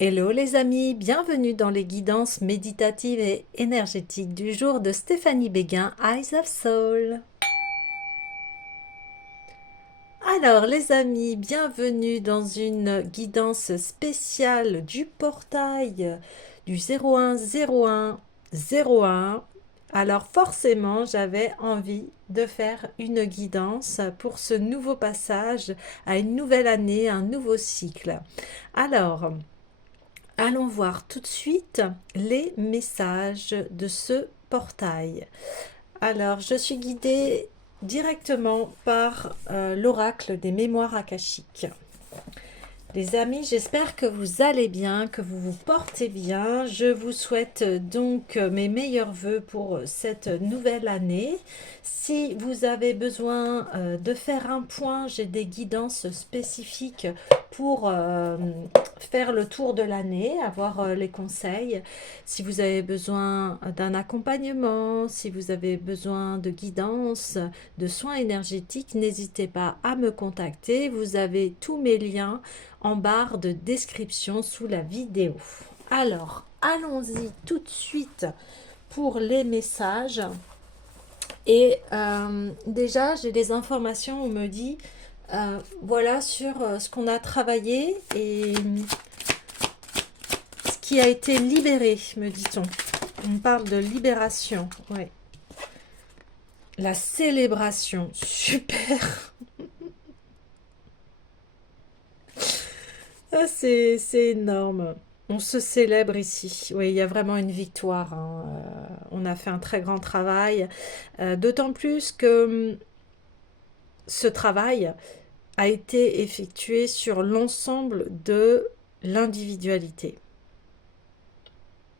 Hello les amis, bienvenue dans les guidances méditatives et énergétiques du jour de Stéphanie Béguin, Eyes of Soul. Alors les amis, bienvenue dans une guidance spéciale du portail du 010101. Alors forcément, j'avais envie de faire une guidance pour ce nouveau passage à une nouvelle année, un nouveau cycle. Alors, allons voir tout de suite les messages de ce portail. Alors, je suis guidée directement par l'oracle des mémoires akashiques. Les amis, j'espère que vous allez bien, que vous vous portez bien. Je vous souhaite donc mes meilleurs voeux pour cette nouvelle année. Si vous avez besoin de faire un point, j'ai des guidances spécifiques pour faire le tour de l'année, avoir les conseils. Si vous avez besoin d'un accompagnement, si vous avez besoin de guidance, de soins énergétiques, n'hésitez pas à me contacter. Vous avez tous mes liens en barre de description sous la vidéo. Alors, allons-y tout de suite pour les messages. Et déjà, j'ai des informations, on me dit, voilà, sur ce qu'on a travaillé et ce qui a été libéré, me dit-on. On parle de libération, ouais. La célébration, super. Ah, c'est énorme. On se célèbre ici. Oui, il y a vraiment une victoire, hein. On a fait un très grand travail. D'autant plus que ce travail a été effectué sur l'ensemble de l'individualité.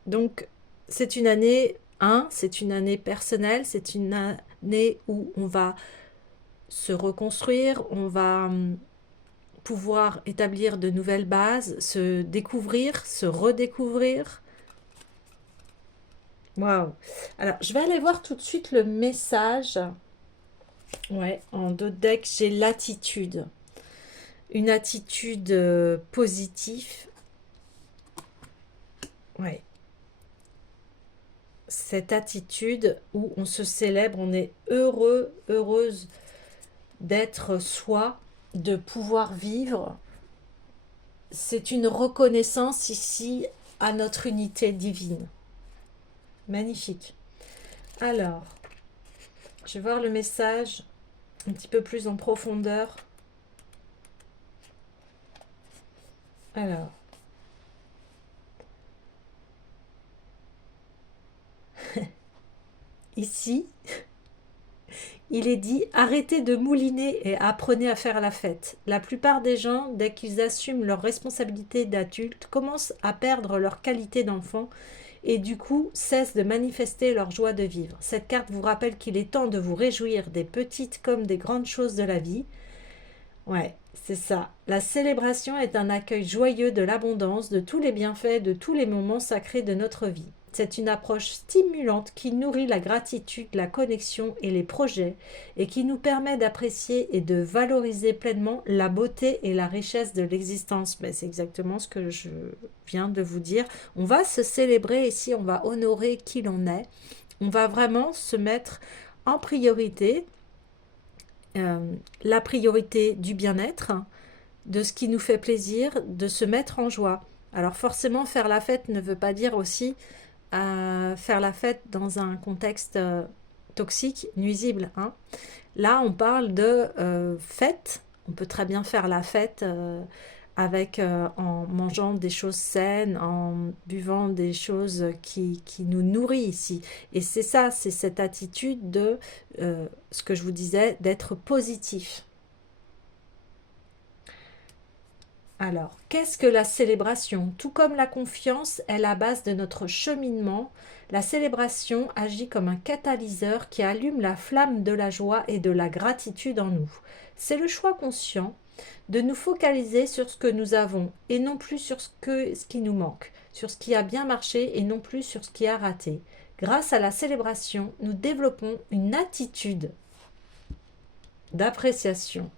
Donc, c'est une année, c'est une année personnelle, c'est une année où on va se reconstruire, on va pouvoir établir de nouvelles bases, se découvrir, se redécouvrir. Waouh! Alors, je vais aller voir tout de suite le message. Ouais, en dos de deck, j'ai l'attitude. Une attitude positive. Ouais. Cette attitude où on se célèbre, on est heureux, heureuse d'être soi, de pouvoir vivre. C'est une reconnaissance ici à notre unité divine. Magnifique. Alors, je vais voir le message un petit peu plus en profondeur. Alors, ici, il est dit « Arrêtez de mouliner et apprenez à faire la fête ». La plupart des gens, dès qu'ils assument leurs responsabilités d'adultes, commencent à perdre leur qualité d'enfant et du coup cessent de manifester leur joie de vivre. Cette carte vous rappelle qu'il est temps de vous réjouir des petites comme des grandes choses de la vie. Ouais, c'est ça. La célébration est un accueil joyeux de l'abondance, de tous les bienfaits, de tous les moments sacrés de notre vie. C'est une approche stimulante qui nourrit la gratitude, la connexion et les projets et qui nous permet d'apprécier et de valoriser pleinement la beauté et la richesse de l'existence. Mais c'est exactement ce que je viens de vous dire. On va se célébrer ici, on va honorer qui l'on est. On va vraiment se mettre en priorité, la priorité du bien-être, de ce qui nous fait plaisir, de se mettre en joie. Alors forcément, faire la fête ne veut pas dire aussi faire la fête dans un contexte toxique, nuisible, hein. Là, on parle de fête. On peut très bien faire la fête en mangeant des choses saines, en buvant des choses qui nous nourrissent ici. Et c'est ça, c'est cette attitude de, ce que je vous disais, d'être positif. Alors, qu'est-ce que la célébration? Tout comme la confiance est la base de notre cheminement, la célébration agit comme un catalyseur qui allume la flamme de la joie et de la gratitude en nous. C'est le choix conscient de nous focaliser sur ce que nous avons et non plus sur ce qui nous manque, sur ce qui a bien marché et non plus sur ce qui a raté. Grâce à la célébration, nous développons une attitude d'appréciation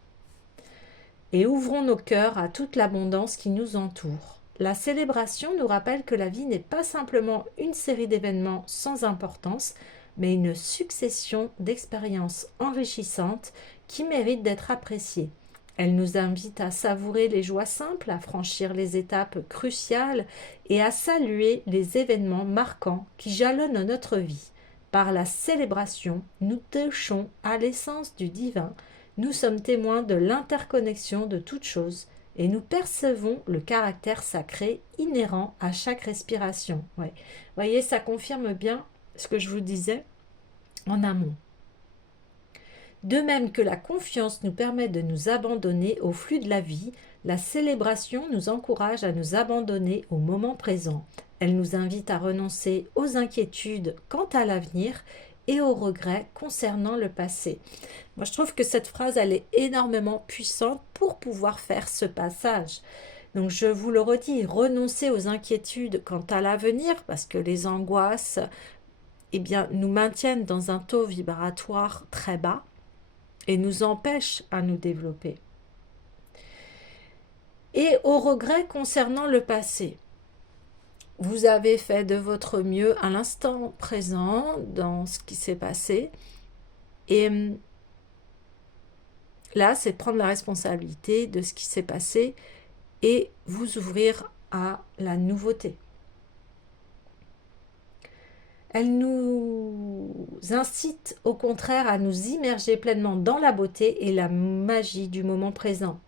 et ouvrons nos cœurs à toute l'abondance qui nous entoure. La célébration nous rappelle que la vie n'est pas simplement une série d'événements sans importance, mais une succession d'expériences enrichissantes qui méritent d'être appréciées. Elle nous invite à savourer les joies simples, à franchir les étapes cruciales et à saluer les événements marquants qui jalonnent notre vie. Par la célébration, nous touchons à l'essence du divin, nous sommes témoins de l'interconnexion de toutes choses et nous percevons le caractère sacré inhérent à chaque respiration. Ouais. Vous voyez, ça confirme bien ce que je vous disais en amont. De même que la confiance nous permet de nous abandonner au flux de la vie, la célébration nous encourage à nous abandonner au moment présent. Elle nous invite à renoncer aux inquiétudes quant à l'avenir et aux regrets concernant le passé. Moi, je trouve que cette phrase, elle est énormément puissante pour pouvoir faire ce passage. Donc, je vous le redis, renoncer aux inquiétudes quant à l'avenir, parce que les angoisses, eh bien, nous maintiennent dans un taux vibratoire très bas et nous empêchent à nous développer. Et aux regrets concernant le passé. Vous avez fait de votre mieux à l'instant présent dans ce qui s'est passé. Et là, c'est prendre la responsabilité de ce qui s'est passé et vous ouvrir à la nouveauté. Elle nous incite au contraire à nous immerger pleinement dans la beauté et la magie du moment présent.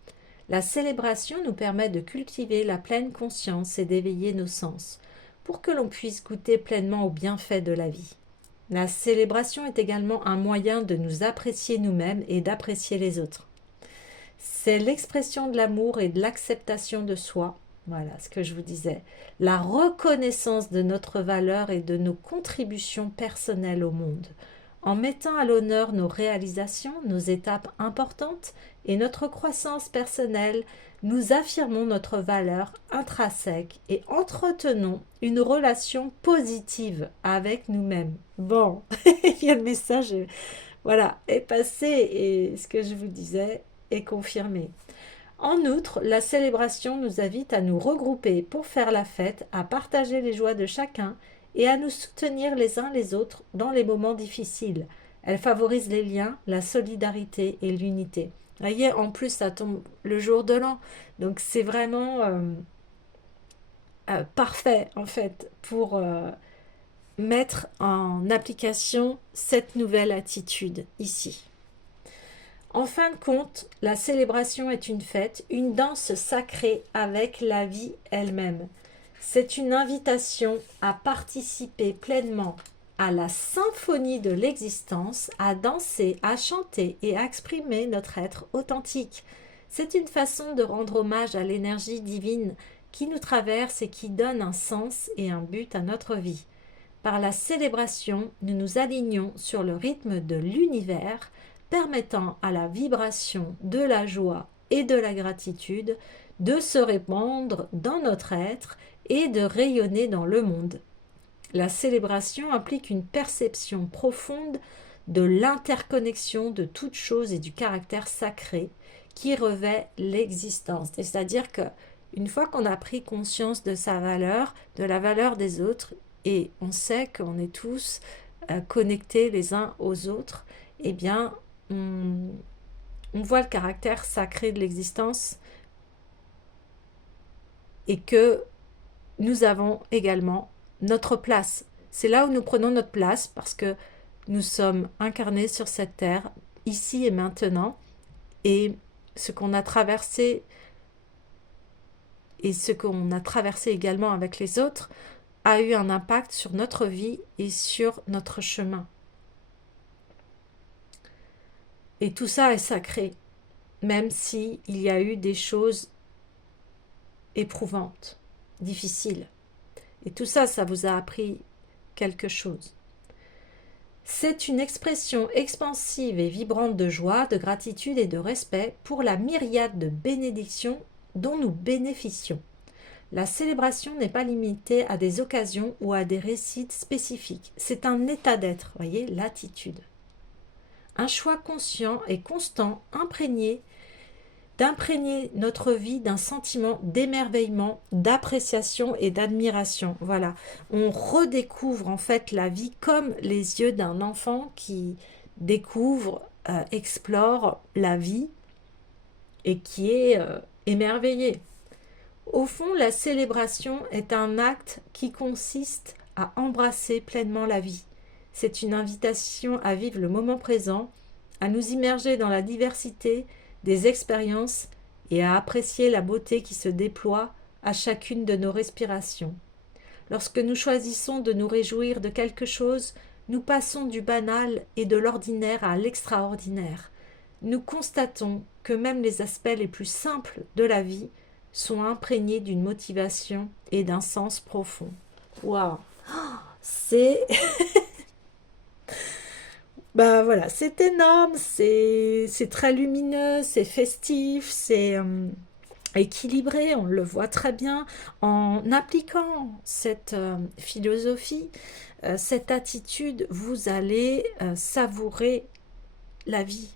La célébration nous permet de cultiver la pleine conscience et d'éveiller nos sens pour que l'on puisse goûter pleinement aux bienfaits de la vie. La célébration est également un moyen de nous apprécier nous-mêmes et d'apprécier les autres. C'est l'expression de l'amour et de l'acceptation de soi. Voilà ce que je vous disais. La reconnaissance de notre valeur et de nos contributions personnelles au monde. En mettant à l'honneur nos réalisations, nos étapes importantes et notre croissance personnelle, nous affirmons notre valeur intrinsèque et entretenons une relation positive avec nous-mêmes. Bon, il y a le message, voilà, est passé et ce que je vous disais est confirmé. En outre, la célébration nous invite à nous regrouper pour faire la fête, à partager les joies de chacun et à nous soutenir les uns les autres dans les moments difficiles. Elle favorise les liens, la solidarité et l'unité. Vous voyez, en plus, ça tombe le jour de l'an. Donc, c'est vraiment parfait, en fait, pour mettre en application cette nouvelle attitude ici. En fin de compte, la célébration est une fête, une danse sacrée avec la vie elle-même. C'est une invitation à participer pleinement à la symphonie de l'existence, à danser, à chanter et à exprimer notre être authentique. C'est une façon de rendre hommage à l'énergie divine qui nous traverse et qui donne un sens et un but à notre vie. Par la célébration, nous nous alignons sur le rythme de l'univers, permettant à la vibration de la joie et de la gratitude de se répandre dans notre être et de rayonner dans le monde. La célébration implique une perception profonde de l'interconnexion de toutes choses et du caractère sacré qui revêt l'existence. C'est-à-dire que une fois qu'on a pris conscience de sa valeur, de la valeur des autres, et on sait qu'on est tous connectés les uns aux autres, eh bien, on voit le caractère sacré de l'existence et que nous avons également notre place. C'est là où nous prenons notre place parce que nous sommes incarnés sur cette terre, ici et maintenant, et ce qu'on a traversé et ce qu'on a traversé également avec les autres a eu un impact sur notre vie et sur notre chemin. Et tout ça est sacré, même s'il y a eu des choses éprouvantes, difficiles. Et tout ça, ça vous a appris quelque chose. C'est une expression expansive et vibrante de joie, de gratitude et de respect pour la myriade de bénédictions dont nous bénéficions. La célébration n'est pas limitée à des occasions ou à des récits spécifiques. C'est un état d'être, voyez, l'attitude. Un choix conscient et constant, imprégné d'imprégner notre vie d'un sentiment d'émerveillement, d'appréciation et d'admiration. Voilà, on redécouvre en fait la vie comme les yeux d'un enfant qui découvre, explore la vie et qui est émerveillé. Au fond, la célébration est un acte qui consiste à embrasser pleinement la vie. C'est une invitation à vivre le moment présent, à nous immerger dans la diversité des expériences et à apprécier la beauté qui se déploie à chacune de nos respirations. Lorsque nous choisissons de nous réjouir de quelque chose, nous passons du banal et de l'ordinaire à l'extraordinaire. Nous constatons que même les aspects les plus simples de la vie sont imprégnés d'une motivation et d'un sens profond. Waouh, c'est bah voilà, c'est énorme, c'est très lumineux, c'est festif, c'est équilibré, on le voit très bien en appliquant cette philosophie, cette attitude, vous allez savourer la vie.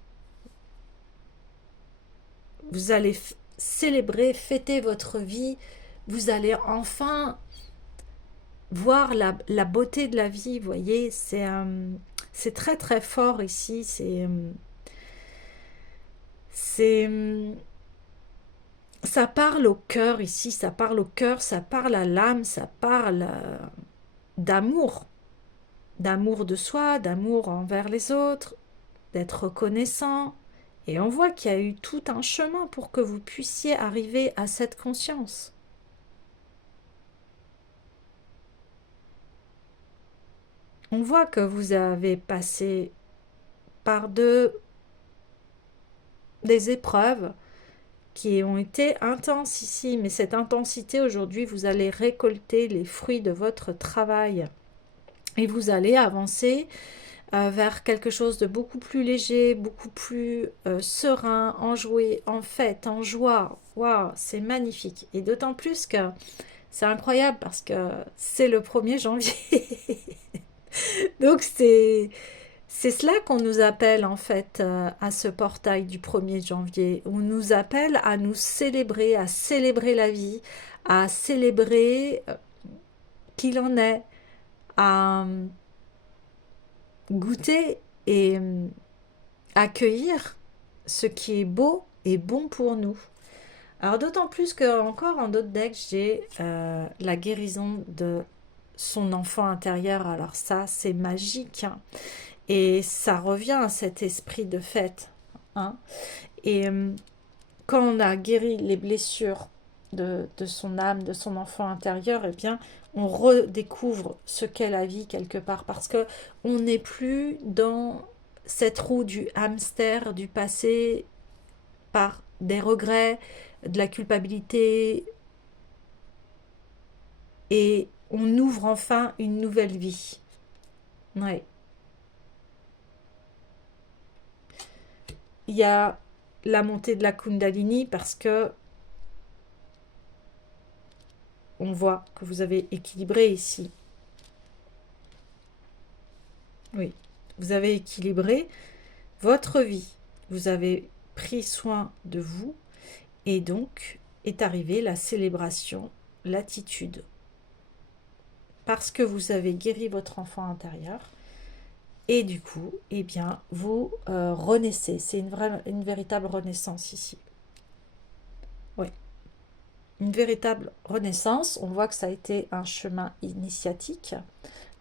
Vous allez célébrer, fêter votre vie, vous allez enfin voir la beauté de la vie, vous voyez, c'est très très fort ici, c'est, ça parle au cœur ici, ça parle au cœur, ça parle à l'âme, ça parle d'amour, d'amour de soi, d'amour envers les autres, d'être reconnaissant. Et on voit qu'il y a eu tout un chemin pour que vous puissiez arriver à cette conscience. On voit que vous avez passé par des épreuves qui ont été intenses ici, mais cette intensité aujourd'hui, vous allez récolter les fruits de votre travail et vous allez avancer vers quelque chose de beaucoup plus léger, beaucoup plus serein, enjoué, en fête, en joie. Waouh, c'est magnifique. Et d'autant plus que c'est incroyable parce que c'est le 1er janvier. Donc c'est cela qu'on nous appelle en fait à ce portail du 1er janvier. On nous appelle à nous célébrer, à célébrer la vie, à célébrer qu'il en est, à goûter et accueillir ce qui est beau et bon pour nous. Alors d'autant plus que encore en d'autres decks, j'ai la guérison de son enfant intérieur. Alors ça, c'est magique, hein. Et ça revient à cet esprit de fête, hein. Et quand on a guéri les blessures de son âme, de son enfant intérieur, eh bien, on redécouvre ce qu'est la vie quelque part, parce que on n'est plus dans cette roue du hamster du passé par des regrets, de la culpabilité, et on ouvre enfin une nouvelle vie. Ouais. Il y a la montée de la Kundalini parce que on voit que vous avez équilibré ici. Oui, vous avez équilibré votre vie. Vous avez pris soin de vous et donc est arrivée la célébration, l'attitude. Parce que vous avez guéri votre enfant intérieur et du coup, eh bien, vous renaissez. C'est une véritable renaissance ici. Oui, une véritable renaissance. On voit que ça a été un chemin initiatique.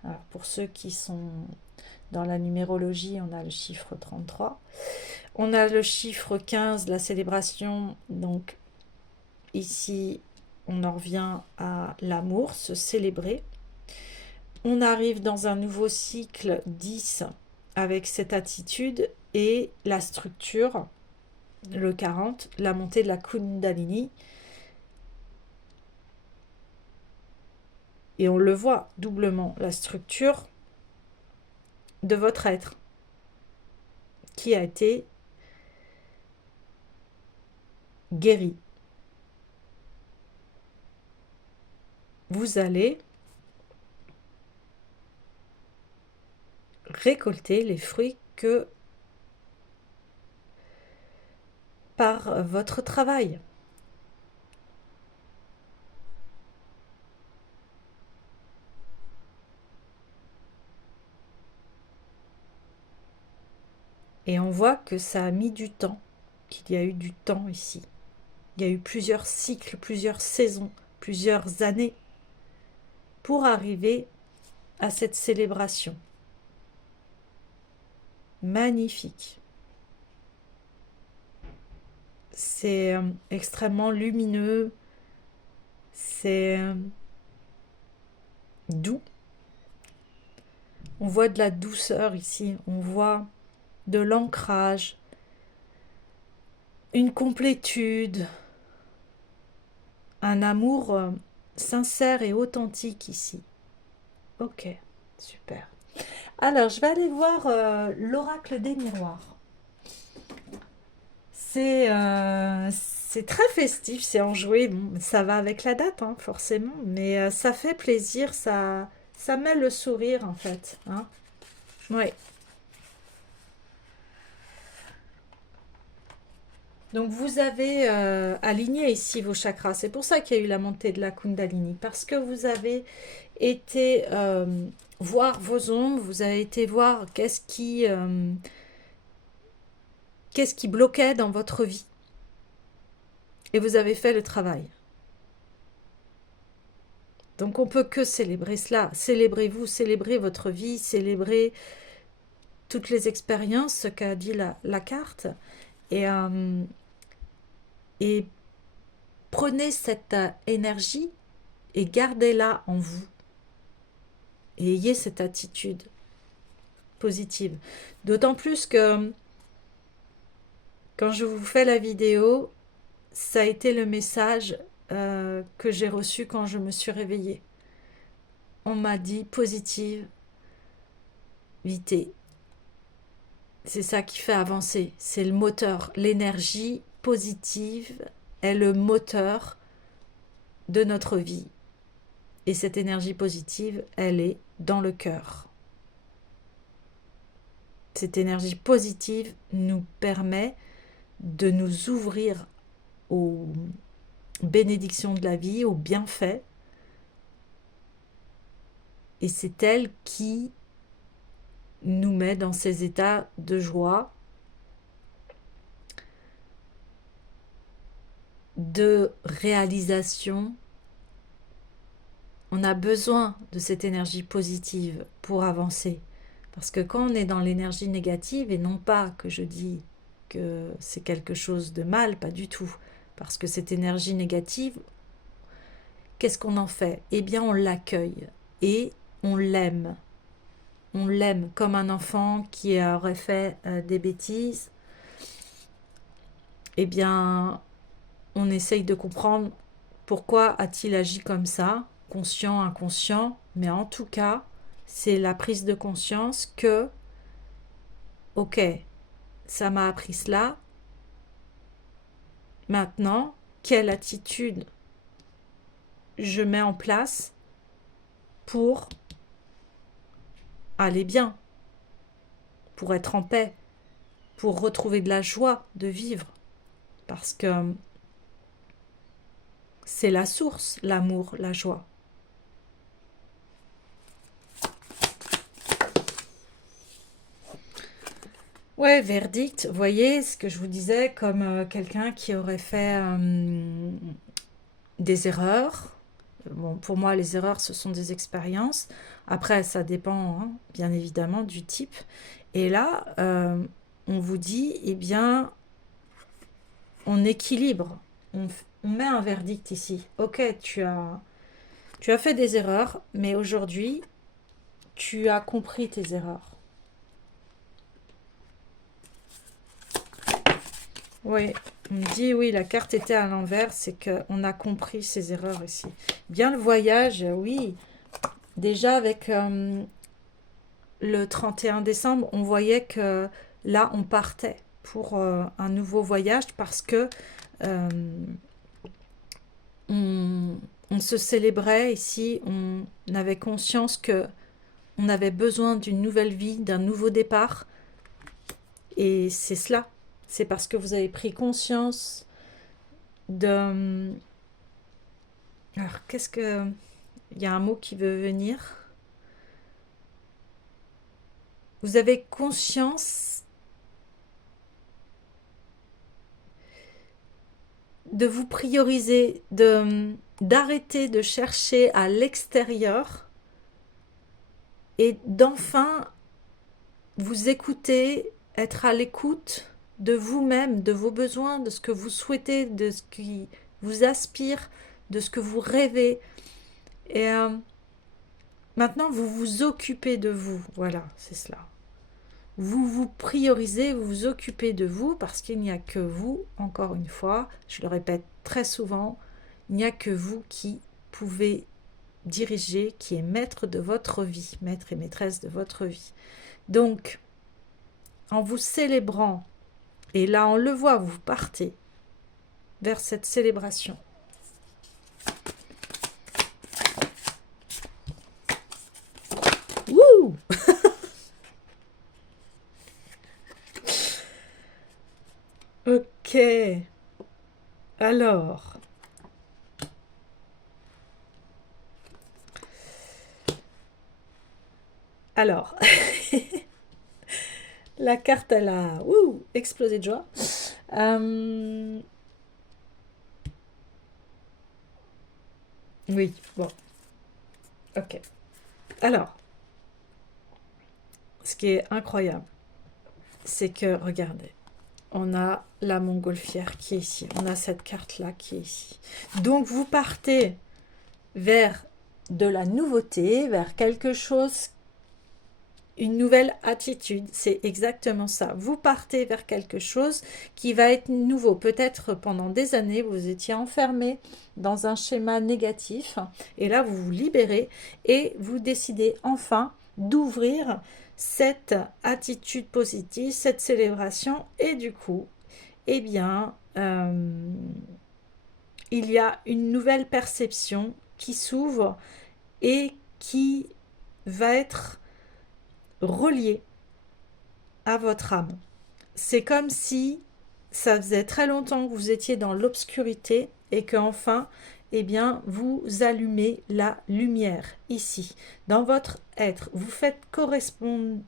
Alors, pour ceux qui sont dans la numérologie, on a le chiffre 33. On a le chiffre 15, la célébration. Donc, ici, on en revient à l'amour, se célébrer. On arrive dans un nouveau cycle 10 avec cette attitude et la structure, le 40, la montée de la Kundalini. Et on le voit doublement, la structure de votre être qui a été guéri. Vous allez récolter les fruits que par votre travail. Et on voit que ça a mis du temps, qu'il y a eu du temps ici. Il y a eu plusieurs cycles, plusieurs saisons, plusieurs années pour arriver à cette célébration. Magnifique. C'est extrêmement lumineux, c'est doux. On voit de la douceur ici, on voit de l'ancrage, une complétude, un amour sincère et authentique ici. Ok, super. Alors, je vais aller voir l'oracle des miroirs. C'est très festif, c'est enjoué. Bon, ça va avec la date, hein, forcément, mais ça fait plaisir, ça met le sourire en fait. Hein. Ouais. Donc vous avez aligné ici vos chakras. C'est pour ça qu'il y a eu la montée de la Kundalini, parce que vous avez été voir vos ombres, vous avez été voir qu'est-ce qui bloquait dans votre vie. Et vous avez fait le travail. Donc on peut que célébrer cela. Célébrez-vous, célébrez votre vie, célébrez toutes les expériences, ce qu'a dit la carte. Et prenez cette énergie et gardez-la en vous. Et ayez cette attitude positive. D'autant plus que quand je vous fais la vidéo, ça a été le message que j'ai reçu quand je me suis réveillée. On m'a dit positive, vitesse. C'est ça qui fait avancer, c'est le moteur. L'énergie positive est le moteur de notre vie. Et cette énergie positive, elle est dans le cœur. Cette énergie positive nous permet de nous ouvrir aux bénédictions de la vie, aux bienfaits. Et c'est elle qui nous met dans ces états de joie, de réalisation. On a besoin de cette énergie positive pour avancer. Parce que quand on est dans l'énergie négative, et non pas que je dis que c'est quelque chose de mal, pas du tout. Parce que cette énergie négative, qu'est-ce qu'on en fait? Eh bien, on l'accueille et on l'aime. On l'aime comme un enfant qui aurait fait des bêtises. Eh bien, on essaye de comprendre pourquoi a-t-il agi comme ça, conscient, inconscient, mais en tout cas, c'est la prise de conscience que, ok, ça m'a appris cela, maintenant, quelle attitude je mets en place pour aller bien, pour être en paix, pour retrouver de la joie de vivre, parce que c'est la source, l'amour, la joie. Ouais, verdict, vous voyez ce que je vous disais, comme quelqu'un qui aurait fait des erreurs. Bon, pour moi, les erreurs, ce sont des expériences. Après, ça dépend, hein, bien évidemment, du type. Et là, on vous dit, eh bien, on équilibre. On met un verdict ici. Ok, tu as fait des erreurs, mais aujourd'hui, tu as compris tes erreurs. Oui, on me dit, oui, la carte était à l'envers, c'est qu'on a compris ses erreurs ici. Bien le voyage, oui. Déjà avec le 31 décembre, on voyait que là, on partait pour un nouveau voyage parce que on se célébrait ici, on avait conscience que on avait besoin d'une nouvelle vie, d'un nouveau départ. Et c'est cela. C'est parce que vous avez pris conscience de... Alors, qu'est-ce que... Il y a un mot qui veut venir. Vous avez conscience de vous prioriser, d'arrêter de chercher à l'extérieur et d'enfin vous écouter, être à l'écoute de vous-même, de vos besoins, de ce que vous souhaitez, de ce qui vous aspire, de ce que vous rêvez. Et maintenant, vous vous occupez de vous. Voilà, c'est cela. Vous vous priorisez, vous vous occupez de vous parce qu'il n'y a que vous, encore une fois, je le répète très souvent, il n'y a que vous qui pouvez diriger, qui est maître de votre vie, maître et maîtresse de votre vie. Donc, en vous célébrant, et là on le voit, vous partez vers cette célébration. Wouh! Ok. Alors. La carte, elle a explosé de joie. Oui, bon. Ok. Alors, ce qui est incroyable, c'est que, regardez, on a la montgolfière qui est ici. On a cette carte-là qui est ici. Donc, vous partez vers de la nouveauté, vers quelque chose, une nouvelle attitude. C'est exactement ça. Vous partez vers quelque chose qui va être nouveau. Peut-être pendant des années, vous étiez enfermé dans un schéma négatif. Et là, vous vous libérez et vous décidez enfin d'ouvrir cette attitude positive, cette célébration. Et du coup, eh bien, il y a une nouvelle perception qui s'ouvre et qui va être reliée à votre âme. C'est comme si ça faisait très longtemps que vous étiez dans l'obscurité et qu'enfin, eh bien, vous allumez la lumière ici, dans votre être. Vous faites correspondre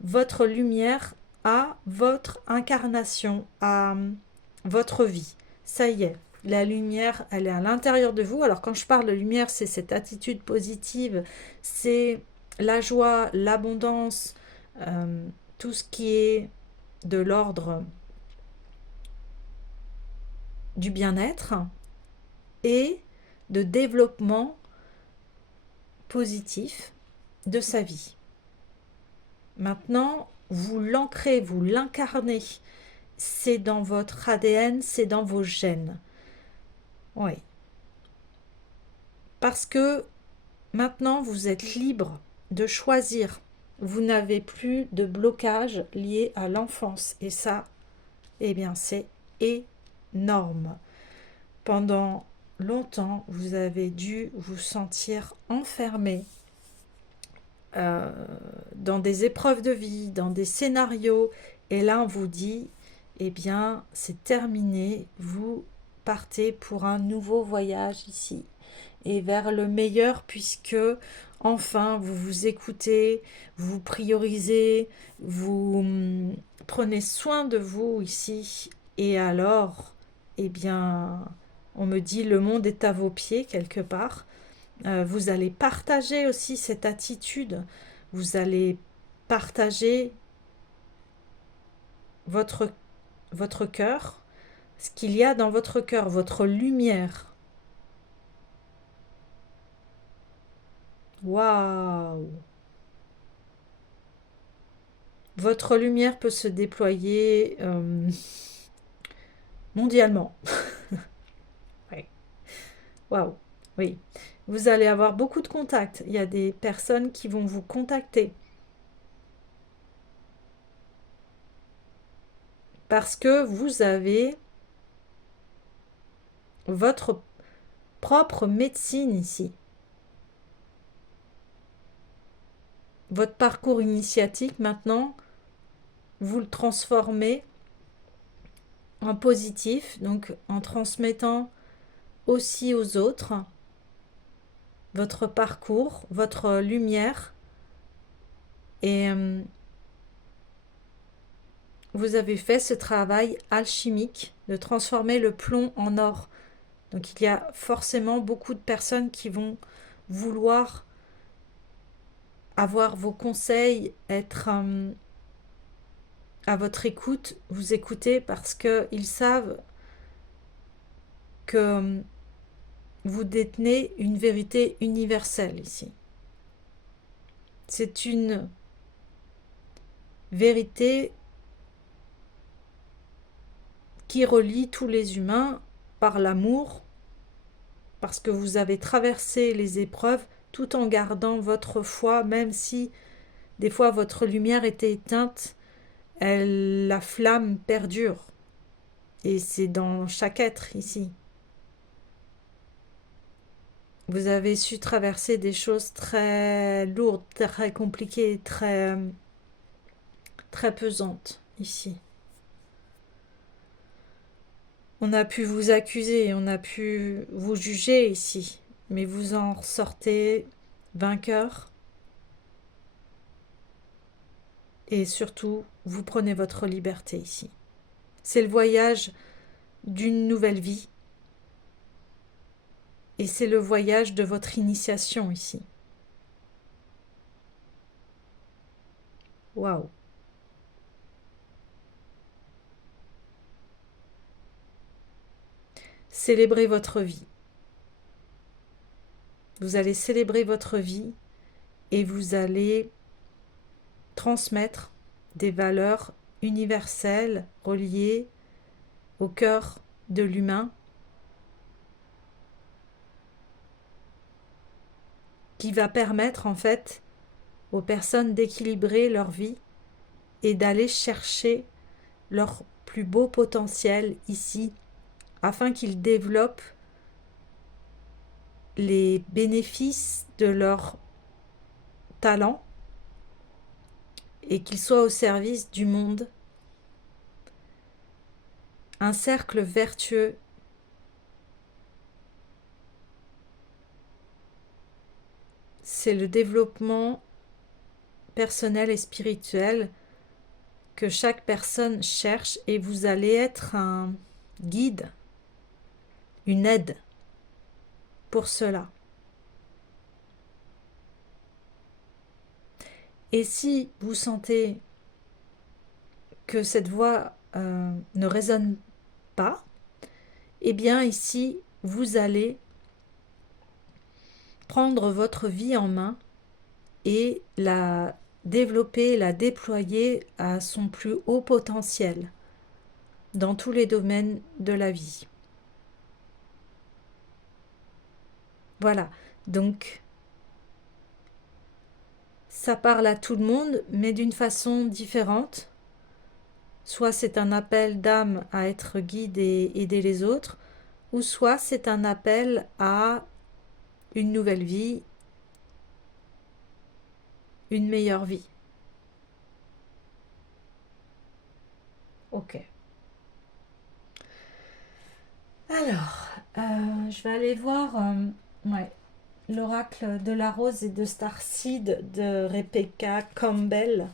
votre lumière à votre incarnation, à votre vie. Ça y est, la lumière, elle est à l'intérieur de vous. Alors quand je parle de lumière, c'est cette attitude positive, c'est la joie, l'abondance, tout ce qui est de l'ordre du bien-être et de développement positif de sa vie. Maintenant, vous l'ancrez, vous l'incarnez. C'est dans votre ADN, c'est dans vos gènes. Oui. Parce que maintenant, vous êtes libre de choisir. Vous n'avez plus de blocage lié à l'enfance. Et ça, eh bien, c'est énorme. Pendant longtemps, vous avez dû vous sentir enfermé dans des épreuves de vie, dans des scénarios. Et là, on vous dit, eh bien, c'est terminé. Vous partez pour un nouveau voyage ici et vers le meilleur puisque enfin vous vous écoutez, vous priorisez, vous prenez soin de vous ici et alors, eh bien, on me dit le monde est à vos pieds quelque part. Vous allez partager aussi cette attitude, vous allez partager votre cœur, ce qu'il y a dans votre cœur, votre lumière. Waouh! Votre lumière peut se déployer mondialement. Oui. Waouh! Oui. Vous allez avoir beaucoup de contacts. Il y a des personnes qui vont vous contacter. Parce que vous avez votre propre médecine ici. Votre parcours initiatique, maintenant, vous le transformez en positif, donc en transmettant aussi aux autres votre parcours, votre lumière. Et vous avez fait ce travail alchimique de transformer le plomb en or. Donc il y a forcément beaucoup de personnes qui vont vouloir avoir vos conseils, être à votre écoute, vous écouter parce qu'ils savent que vous détenez une vérité universelle ici. C'est une vérité qui relie tous les humains par l'amour, parce que vous avez traversé les épreuves tout en gardant votre foi, même si des fois votre lumière était éteinte, la flamme perdure. Et c'est dans chaque être ici. Vous avez su traverser des choses très lourdes, très compliquées, très pesantes ici. On a pu vous accuser, on a pu vous juger ici, mais vous en sortez vainqueur. Et surtout, vous prenez votre liberté ici. C'est le voyage d'une nouvelle vie. Et c'est le voyage de votre initiation ici. Waouh! Célébrez votre vie. Vous allez célébrer votre vie et vous allez transmettre des valeurs universelles reliées au cœur de l'humain qui va permettre en fait aux personnes d'équilibrer leur vie et d'aller chercher leur plus beau potentiel ici afin qu'ils développent les bénéfices de leur talent et qu'ils soient au service du monde. Un cercle vertueux c'est le développement personnel et spirituel que chaque personne cherche et vous allez être un guide, une aide pour cela. Et si vous sentez que cette voix ne résonne pas, eh bien ici, vous allez prendre votre vie en main et la développer, la déployer à son plus haut potentiel dans tous les domaines de la vie. Voilà, donc ça parle à tout le monde, mais d'une façon différente. Soit c'est un appel d'âme à être guide et aider les autres, ou soit c'est un appel à une nouvelle vie, une meilleure vie. Ok. Alors, je vais aller voir l'oracle de la rose et de Starseed de Rebecca Campbell.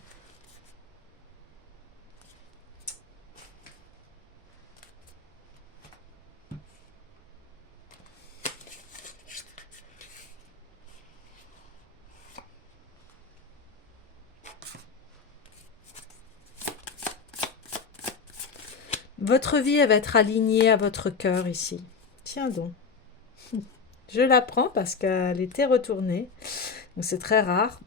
Votre vie, elle va être alignée à votre cœur ici. Tiens donc. Je la prends parce qu'elle était retournée. Donc c'est très rare.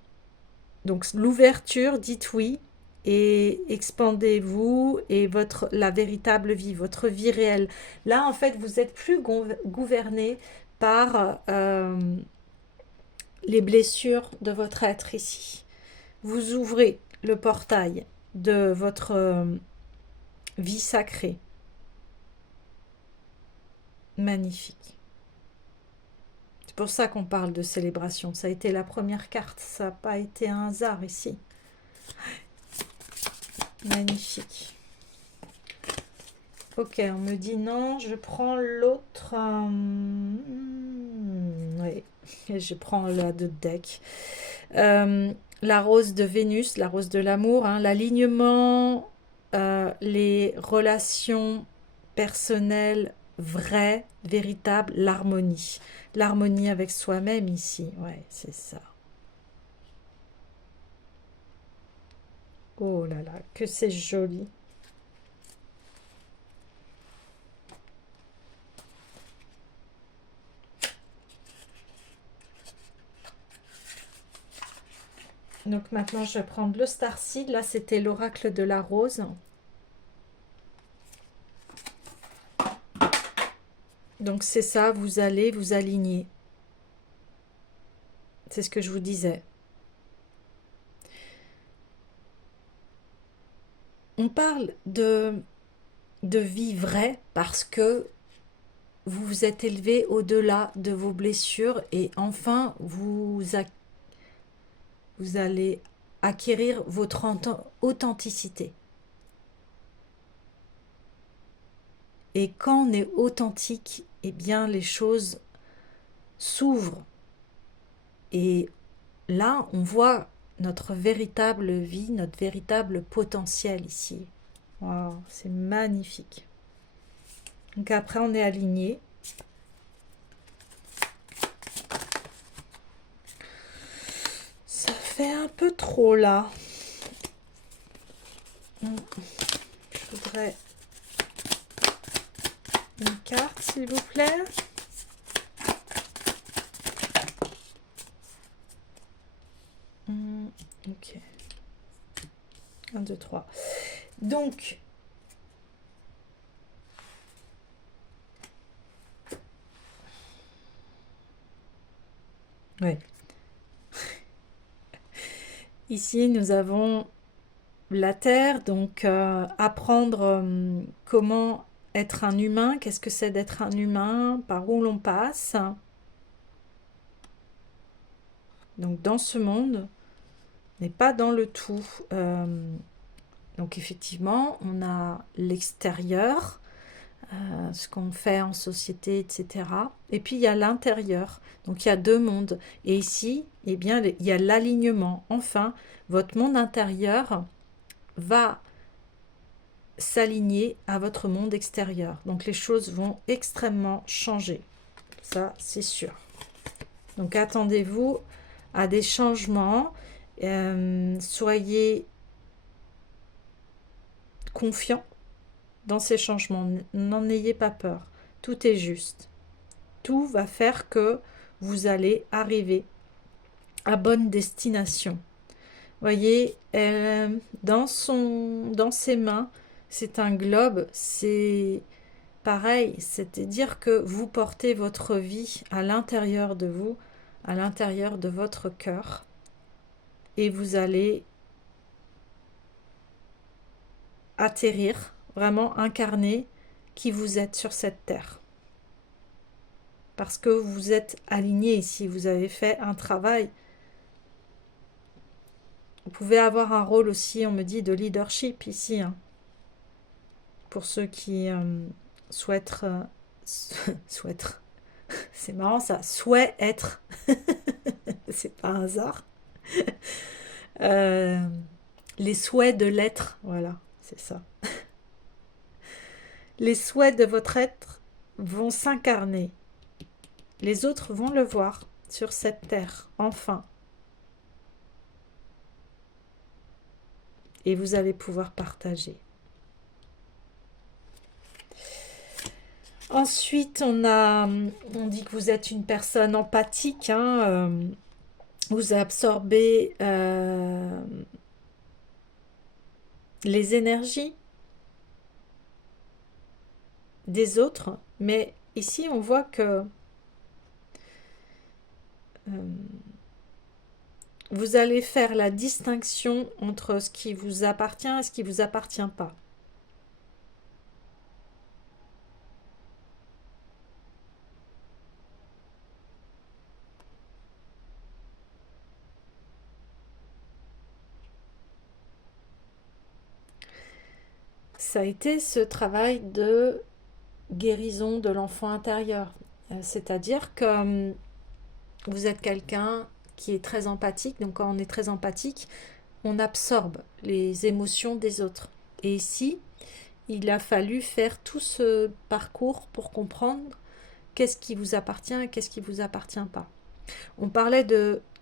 Donc l'ouverture, dites oui et expandez-vous et la véritable vie, votre vie réelle. Là, en fait, vous êtes plus gouverné par les blessures de votre être ici. Vous ouvrez le portail de votre vie sacrée. Magnifique. C'est pour ça qu'on parle de célébration. Ça a été la première carte. Ça n'a pas été un hasard ici. Magnifique. Ok, on me dit non, je prends l'autre. Oui, je prends la de deck. Euh, la rose de Vénus, la rose de l'amour, hein, l'alignement, les relations personnelles vraies, véritables, l'harmonie. L'harmonie avec soi-même ici, ouais, c'est ça. Oh là là, que c'est joli. Donc maintenant, je vais prendre le Starseed. Là, c'était l'oracle de la rose. Donc c'est ça, vous allez vous aligner. C'est ce que je vous disais. On parle de vie vraie parce que vous vous êtes élevé au-delà de vos blessures et enfin vous allez acquérir votre authenticité. Et quand on est authentique, eh bien les choses s'ouvrent. Et là, on voit notre véritable vie, notre véritable potentiel ici. Wow, c'est magnifique. Donc après, on est aligné. Ça fait un peu trop là. Je voudrais une carte, s'il vous plaît. Ok. 1, 2, 3. Donc, ouais. Ici, nous avons la Terre, donc apprendre comment être un humain, qu'est-ce que c'est d'être un humain, par où l'on passe. Donc, dans ce monde, on n'est pas dans le tout. Donc, effectivement, on a l'extérieur, ce qu'on fait en société, etc. Et puis il y a l'intérieur. Donc il y a deux mondes. Et ici, eh bien, il y a l'alignement. Enfin, votre monde intérieur va s'aligner à votre monde extérieur. Donc les choses vont extrêmement changer. Ça, c'est sûr. Donc attendez-vous à des changements. Soyez confiants dans ces changements. N'en ayez pas peur. Tout est juste. Tout va faire que vous allez arriver à bonne destination. Voyez, dans ses mains, c'est un globe, c'est pareil, c'est-à-dire que vous portez votre vie à l'intérieur de vous, à l'intérieur de votre cœur, et vous allez atterrir, vraiment incarner qui vous êtes sur cette terre. Parce que vous êtes aligné ici, vous avez fait un travail. Vous pouvez avoir un rôle aussi, on me dit, de leadership ici, hein, pour ceux qui souhaitent, souhaitent, c'est marrant ça, souhait être, c'est pas un hasard, Euh, les souhaits de l'être, voilà, c'est ça. Les souhaits de votre être vont s'incarner, les autres vont le voir sur cette terre, enfin, et vous allez pouvoir partager. Ensuite, on dit que vous êtes une personne empathique, hein, vous absorbez les énergies des autres, mais ici on voit que euh, vous allez faire la distinction entre ce qui vous appartient et ce qui vous appartient pas. ça a été ce travail de guérison de l'enfant intérieur. C'est-à-dire que vous êtes quelqu'un qui est très empathique, donc quand on est très empathique, on absorbe les émotions des autres. Et ici, il a fallu faire tout ce parcours pour comprendre qu'est-ce qui vous appartient et qu'est-ce qui vous appartient pas. On parlait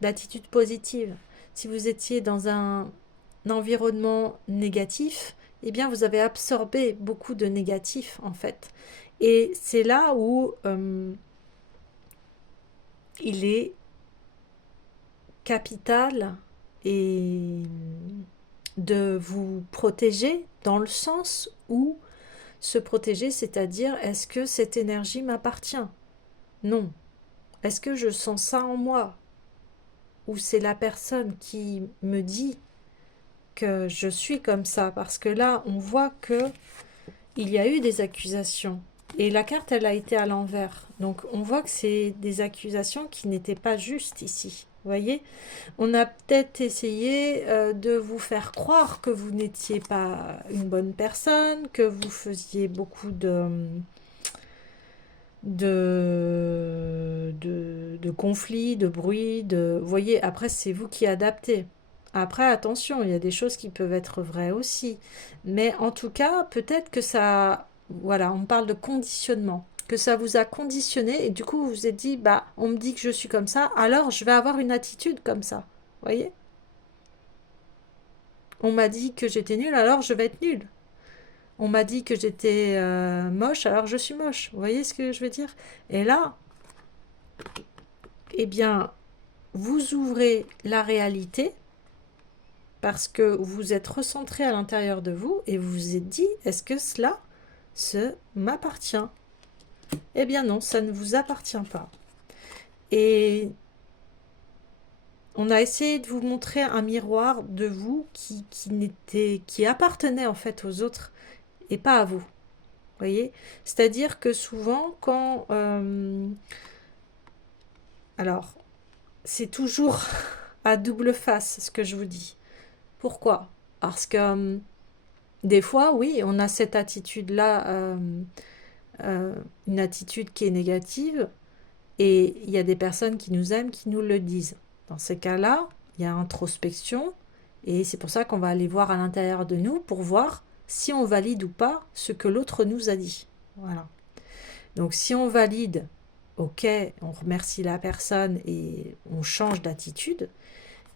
d'attitude positive. Si vous étiez dans un environnement négatif, eh bien vous avez absorbé beaucoup de négatif en fait. Et c'est là où il est capital et de vous protéger dans le sens où se protéger, c'est-à-dire est-ce que cette énergie m'appartient? Non. Est-ce que je sens ça en moi? Ou c'est la personne qui me dit que je suis comme ça? Parce que là, on voit que il y a eu des accusations. Et la carte, elle a été à l'envers. Donc, on voit que c'est des accusations qui n'étaient pas justes ici. Vous voyez? On a peut-être essayé de vous faire croire que vous n'étiez pas une bonne personne, que vous faisiez beaucoup de conflits, de bruit, vous voyez, après c'est vous qui adaptez. Après, attention, il y a des choses qui peuvent être vraies aussi. Mais en tout cas, peut-être que ça, voilà, on parle de conditionnement, que ça vous a conditionné et du coup vous vous êtes dit, bah, on me dit que je suis comme ça, alors je vais avoir une attitude comme ça. Vous voyez? On m'a dit que j'étais nulle, alors je vais être nulle. On m'a dit que j'étais moche, alors je suis moche. Vous voyez ce que je veux dire? Et là, eh bien, vous ouvrez la réalité parce que vous êtes recentré à l'intérieur de vous et vous vous êtes dit, est-ce que cela m'appartient? Eh bien non, ça ne vous appartient pas. Et on a essayé de vous montrer un miroir de vous qui appartenait en fait aux autres et pas à vous. Voyez? C'est-à-dire que souvent, quand... alors, c'est toujours à double face ce que je vous dis. Pourquoi? Parce que des fois, oui, on a cette attitude-là, une attitude qui est négative, et il y a des personnes qui nous aiment, qui nous le disent. Dans ces cas-là, il y a introspection, et c'est pour ça qu'on va aller voir à l'intérieur de nous pour voir si on valide ou pas ce que l'autre nous a dit. Voilà. Donc si on valide, ok, on remercie la personne et on change d'attitude.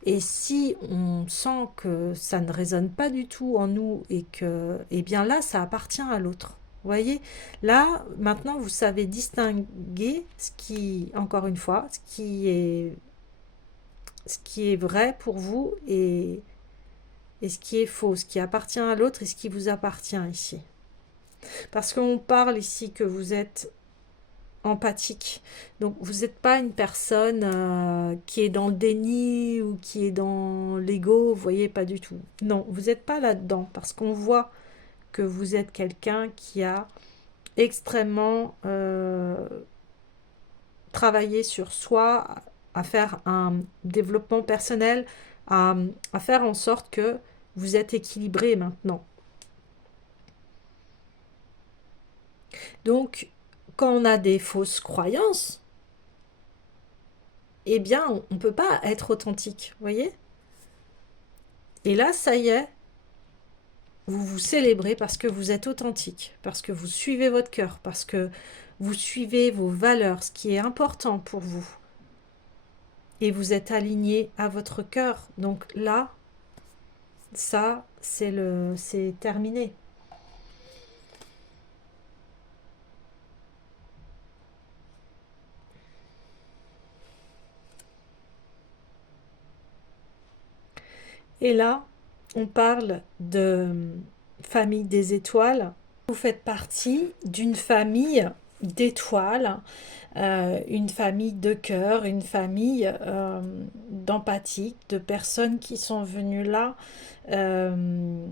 Et si on sent que ça ne résonne pas du tout en nous et que, eh bien là, ça appartient à l'autre. Vous voyez, là, maintenant, vous savez distinguer ce qui, encore une fois, ce qui est vrai pour vous et ce qui est faux, ce qui appartient à l'autre et ce qui vous appartient ici. Parce qu'on parle ici que vous êtes empathique. Donc vous n'êtes pas une personne qui est dans le déni ou qui est dans l'ego, vous voyez, pas du tout. Non, vous n'êtes pas là-dedans parce qu'on voit que vous êtes quelqu'un qui a extrêmement travaillé sur soi, à faire un développement personnel, à faire en sorte que vous êtes équilibré maintenant. Donc, quand on a des fausses croyances, eh bien, on ne peut pas être authentique, vous voyez? Et là, ça y est, vous vous célébrez parce que vous êtes authentique, parce que vous suivez votre cœur, parce que vous suivez vos valeurs, ce qui est important pour vous. Et vous êtes aligné à votre cœur. Donc là, ça, c'est terminé. Et là, on parle de famille des étoiles. Vous faites partie d'une famille d'étoiles, une famille de cœur, une famille d'empathique, de personnes qui sont venues là euh,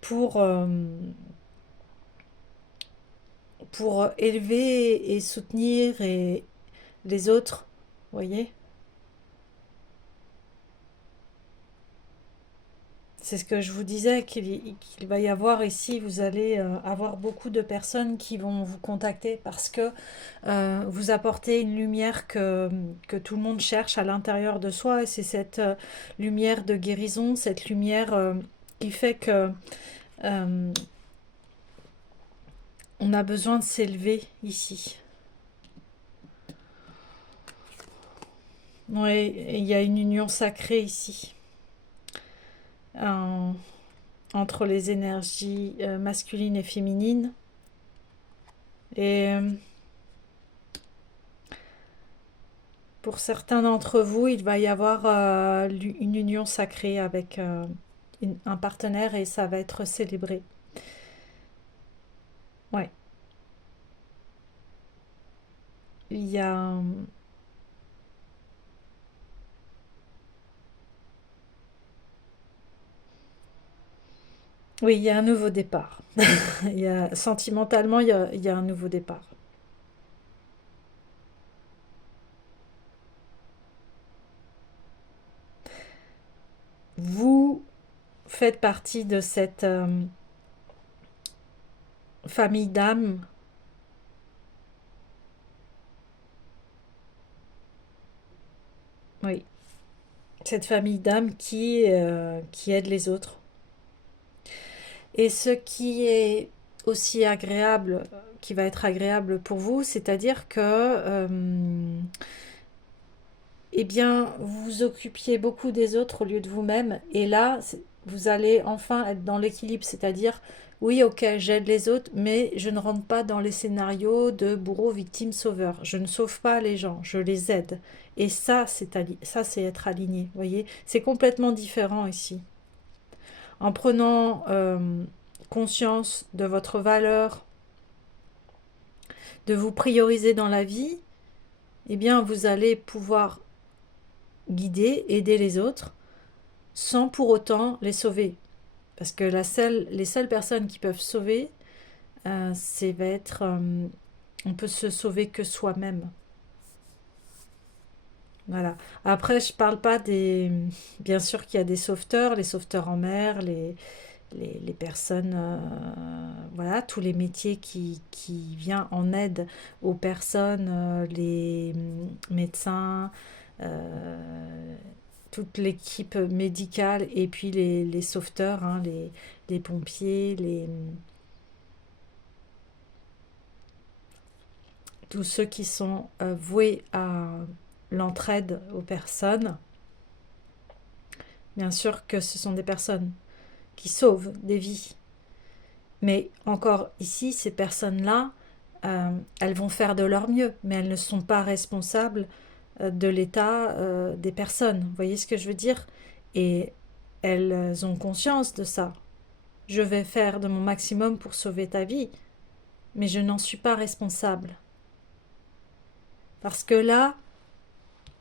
pour, euh, pour élever et soutenir les autres, vous voyez? C'est ce que je vous disais, qu'il va y avoir ici, vous allez avoir beaucoup de personnes qui vont vous contacter parce que vous apportez une lumière que tout le monde cherche à l'intérieur de soi, et c'est cette lumière de guérison, cette lumière qui fait que euh, on a besoin de s'élever ici. Oui, il y a une union sacrée ici, euh, entre les énergies masculines et féminines. Et pour certains d'entre vous, il va y avoir une union sacrée avec un partenaire, et ça va être célébré. Ouais, il y a... Oui, il y a un nouveau départ. Sentimentalement, il y a un nouveau départ. Vous faites partie de cette famille d'âmes. Oui, cette famille d'âmes qui aide les autres. Et ce qui est aussi agréable, qui va être agréable pour vous, c'est-à-dire que eh bien, vous vous occupiez beaucoup des autres au lieu de vous-même. Et là, vous allez enfin être dans l'équilibre, c'est-à-dire, oui, ok, j'aide les autres, mais je ne rentre pas dans les scénarios de bourreau, victime, sauveur. Je ne sauve pas les gens, je les aide. Et ça, ça, c'est être aligné. Vous voyez, c'est complètement différent ici. En prenant conscience de votre valeur, de vous prioriser dans la vie, eh bien, vous allez pouvoir guider, aider les autres sans pour autant les sauver. Parce que les seules personnes qui peuvent sauver, c'est va être... on peut se sauver que soi-même. Voilà. Après, je parle pas des... Bien sûr qu'il y a des sauveteurs, les sauveteurs en mer, les personnes... voilà, tous les métiers qui viennent en aide aux personnes, les médecins, euh, toute l'équipe médicale, et puis les sauveteurs, hein, les pompiers, tous ceux qui sont voués à l'entraide aux personnes. Bien sûr que ce sont des personnes qui sauvent des vies. Mais encore ici, ces personnes-là, elles vont faire de leur mieux, mais elles ne sont pas responsables de l'état des personnes. Vous voyez ce que je veux dire? Et elles ont conscience de ça. Je vais faire de mon maximum pour sauver ta vie, mais je n'en suis pas responsable. Parce que là,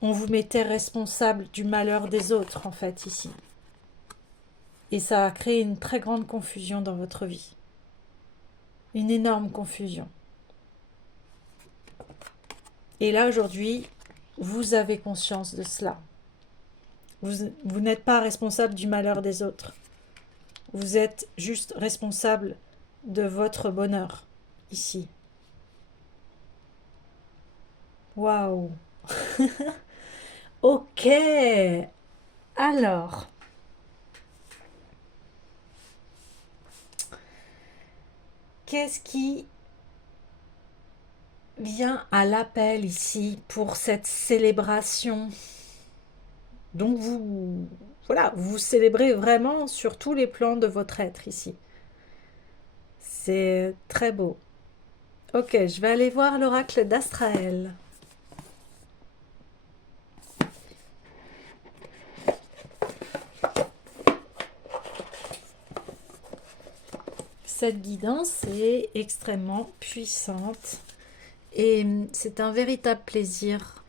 on vous mettait responsable du malheur des autres, en fait, ici. Et ça a créé une très grande confusion dans votre vie. Une énorme confusion. Et là, aujourd'hui, vous avez conscience de cela. Vous n'êtes pas responsable du malheur des autres. Vous êtes juste responsable de votre bonheur, ici. Waouh. Ok. Alors, qu'est-ce qui vient à l'appel ici pour cette célébration? Donc voilà, vous célébrez vraiment sur tous les plans de votre être ici. C'est très beau. Ok, je vais aller voir l'oracle d'Astraël. Cette guidance est extrêmement puissante, et c'est un véritable plaisir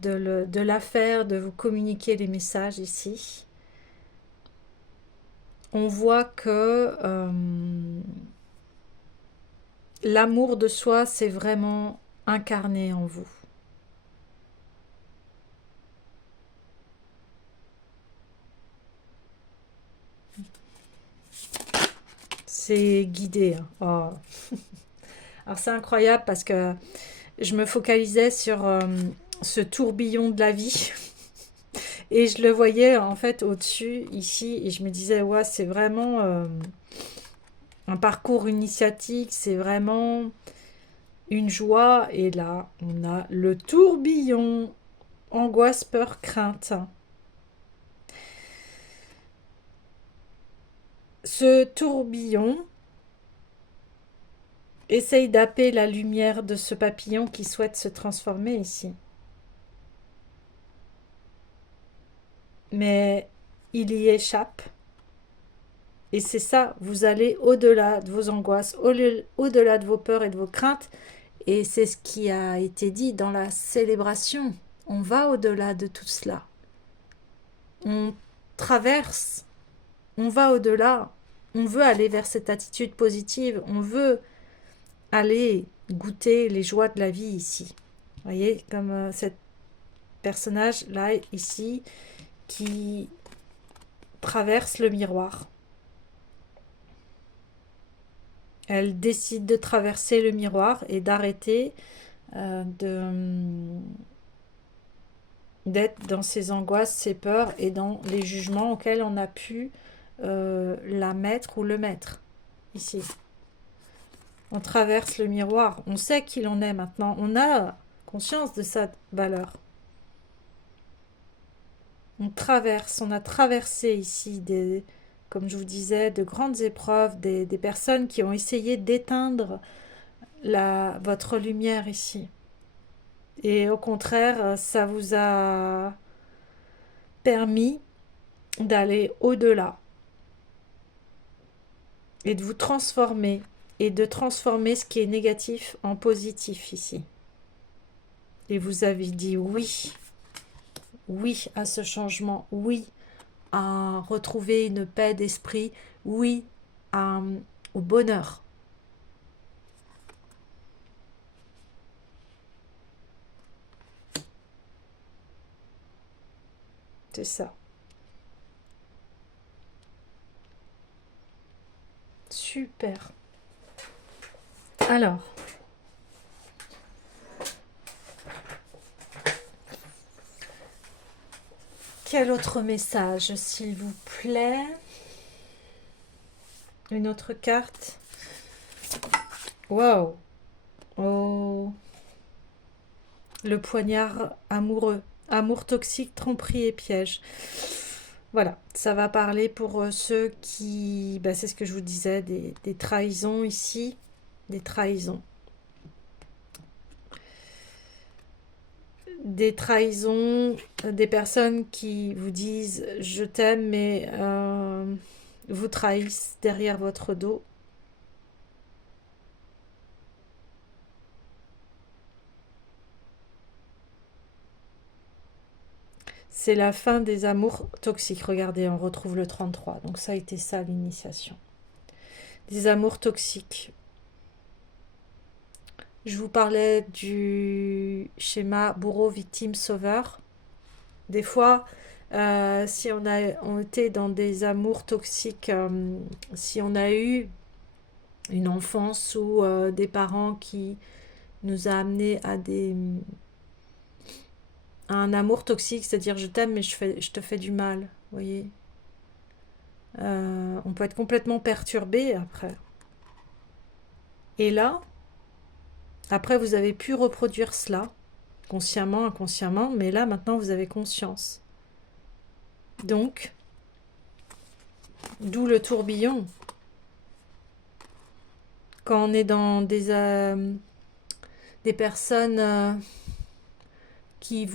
de la faire, de vous communiquer les messages ici. On voit que l'amour de soi, c'est vraiment incarné en vous. c'est guidé, hein. Oh. Alors c'est incroyable parce que je me focalisais sur ce tourbillon de la vie et je le voyais en fait au-dessus ici et je me disais ouais c'est vraiment un parcours initiatique, c'est vraiment une joie et là on a le tourbillon, angoisse, peur, crainte. Ce tourbillon essaye d'happer la lumière de ce papillon qui souhaite se transformer ici. Mais il y échappe. Et c'est ça, vous allez au-delà de vos angoisses, au-delà de vos peurs et de vos craintes. Et c'est ce qui a été dit dans la célébration. On va au-delà de tout cela. On traverse, on va au-delà. On veut aller vers cette attitude positive. On veut aller goûter les joies de la vie ici. Vous voyez, comme cet personnage-là, ici, qui traverse le miroir. Elle décide de traverser le miroir et d'arrêter d'être dans ses angoisses, ses peurs et dans les jugements auxquels on a pu la mettre ou le mettre. Ici. On traverse le miroir. On sait qui l'on est maintenant. On a conscience de sa valeur. On a traversé ici comme je vous disais, de grandes épreuves, des personnes qui ont essayé d'éteindre votre lumière ici. Et au contraire, ça vous a permis d'aller au-delà et de vous transformer et de transformer ce qui est négatif en positif ici. Et vous avez dit oui, oui à ce changement, oui à retrouver une paix d'esprit, oui au bonheur. C'est ça. Super. Alors, quel autre message, s'il vous plaît? Une autre carte. Wow. Oh. Le poignard amoureux. Amour toxique, tromperie et piège. Voilà, ça va parler pour ceux qui... c'est ce que je vous disais, des trahisons ici. Des trahisons. Des trahisons, des personnes qui vous disent « je t'aime » mais vous trahissent derrière votre dos. C'est la fin des amours toxiques. Regardez, on retrouve le 33. Donc ça a été ça l'initiation. Des amours toxiques. Je vous parlais du schéma bourreau, victime, sauveur. Des fois, si on était dans des amours toxiques, si on a eu une enfance ou des parents qui nous a amenés à un amour toxique, c'est-à-dire je t'aime mais je te fais du mal, vous voyez. On peut être complètement perturbé après. Et là, après vous avez pu reproduire cela, consciemment, inconsciemment, mais là maintenant vous avez conscience. Donc, d'où le tourbillon. Quand on est dans des personnes qui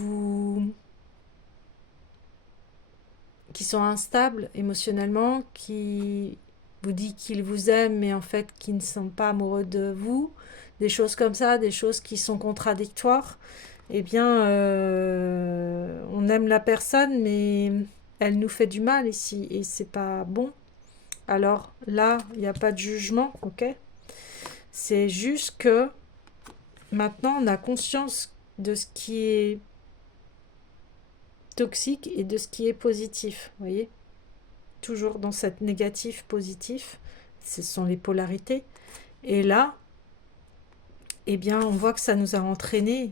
sont instables émotionnellement, qui vous disent qu'ils vous aiment, mais en fait qui ne sont pas amoureux de vous, des choses comme ça, des choses qui sont contradictoires, eh bien, on aime la personne, mais elle nous fait du mal ici, et c'est pas bon. Alors là, il n'y a pas de jugement, ok? C'est juste que maintenant, on a conscience de ce qui est toxique et de ce qui est positif, vous voyez, toujours dans cette négatif positif, ce sont les polarités. Et là, eh bien, on voit que ça nous a entraînés.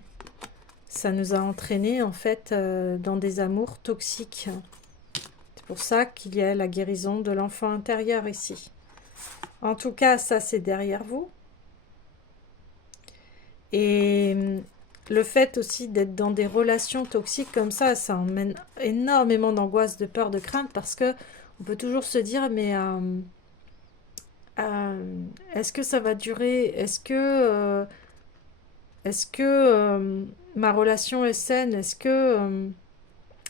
Ça nous a entraînés, en fait, dans des amours toxiques. C'est pour ça qu'il y a la guérison de l'enfant intérieur ici. En tout cas, ça, c'est derrière vous. Et le fait aussi d'être dans des relations toxiques comme ça emmène énormément d'angoisse, de peur, de crainte, parce que on peut toujours se dire, mais est-ce que ça va durer? Est-ce que ma relation est saine? Est-ce que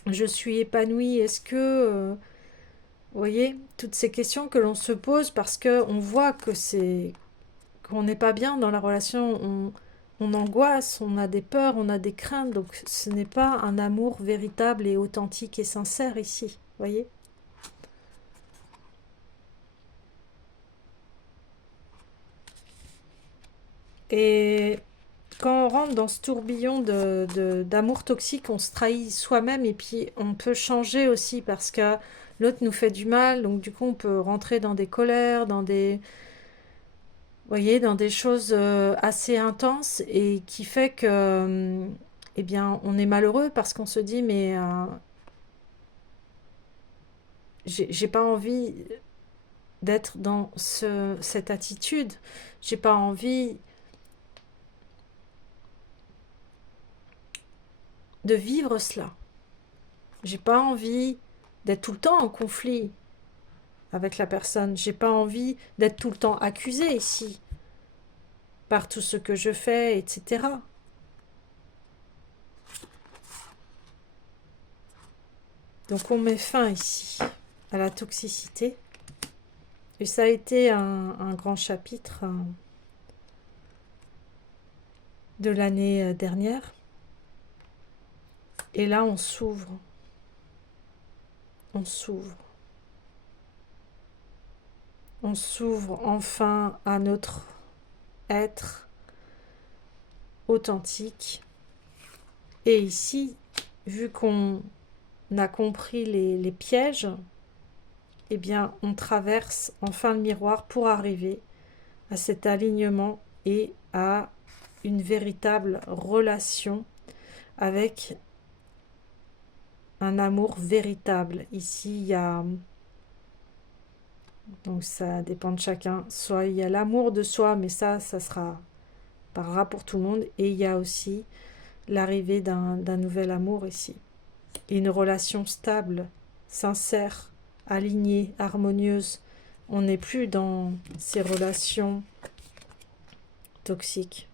je suis épanouie? Est-ce que vous voyez, toutes ces questions que l'on se pose parce que on voit que qu'on n'est pas bien dans la relation, on angoisse, on a des peurs, on a des craintes, donc ce n'est pas un amour véritable et authentique et sincère ici, vous voyez. Et quand on rentre dans ce tourbillon d'amour toxique, on se trahit soi-même et puis on peut changer aussi parce que l'autre nous fait du mal, donc du coup on peut rentrer dans des colères, dans des, vous voyez, dans des choses assez intenses et qui fait que, eh bien, on est malheureux parce qu'on se dit, mais j'ai pas envie d'être dans cette attitude, j'ai pas envie de vivre cela, j'ai pas envie d'être tout le temps en conflit avec la personne, j'ai pas envie d'être tout le temps accusée ici par tout ce que je fais, etc. Donc on met fin ici à la toxicité. Et ça a été un grand chapitre de l'année dernière. Et là, on s'ouvre. On s'ouvre. On s'ouvre enfin à notre être authentique. Et ici, vu qu'on a compris les pièges, eh bien, on traverse enfin le miroir pour arriver à cet alignement et à une véritable relation avec un amour véritable. Ici, il y a, donc ça dépend de chacun, soit il y a l'amour de soi, mais ça parlera pour tout le monde, et il y a aussi l'arrivée d'un nouvel amour ici. Et une relation stable, sincère, alignée, harmonieuse. On n'est plus dans ces relations toxiques.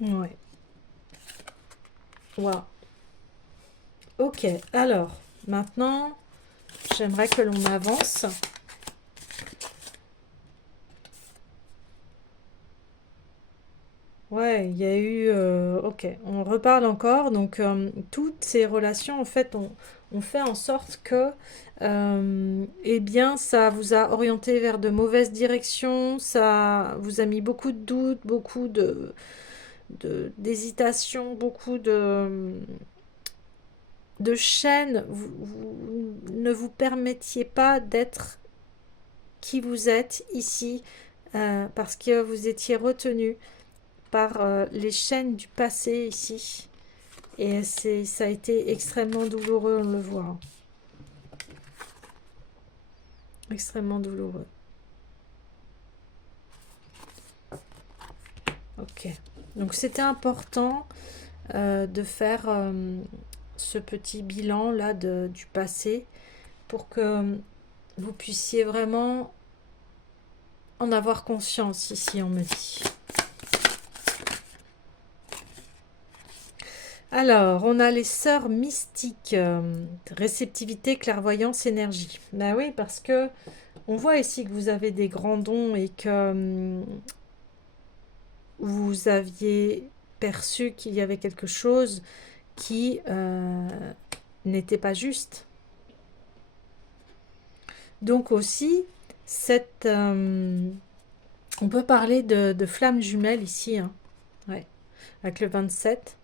Ouais. Wow. Ok, alors, maintenant, j'aimerais que l'on avance. Ouais, il y a eu... ok, on reparle encore. Donc, toutes ces relations, en fait, on fait en sorte que, eh bien, ça vous a orienté vers de mauvaises directions, ça vous a mis beaucoup de doutes, beaucoup d'hésitation, beaucoup de chaînes. Vous ne vous permettiez pas d'être qui vous êtes ici parce que vous étiez retenu par les chaînes du passé ici. Et ça a été extrêmement douloureux, on le voit. Extrêmement douloureux. Ok. Donc c'était important de faire ce petit bilan là du passé pour que vous puissiez vraiment en avoir conscience ici, on me dit. Alors, on a les sœurs mystiques, réceptivité, clairvoyance, énergie. Ben oui, parce que on voit ici que vous avez des grands dons et que vous aviez perçu qu'il y avait quelque chose qui n'était pas juste. Donc aussi, on peut parler de flammes jumelles ici, hein, ouais, avec le 27.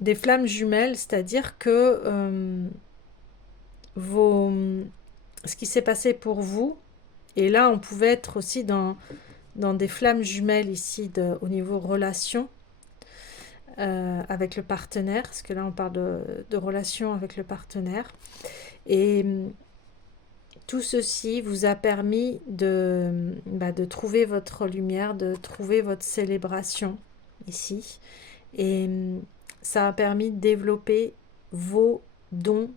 des flammes jumelles, c'est-à-dire que vos, ce qui s'est passé pour vous, et là on pouvait être aussi dans des flammes jumelles ici au niveau relation avec le partenaire, parce que là on parle de relation avec le partenaire. Et tout ceci vous a permis de trouver votre lumière, de trouver votre célébration ici. Et ça a permis de développer vos dons.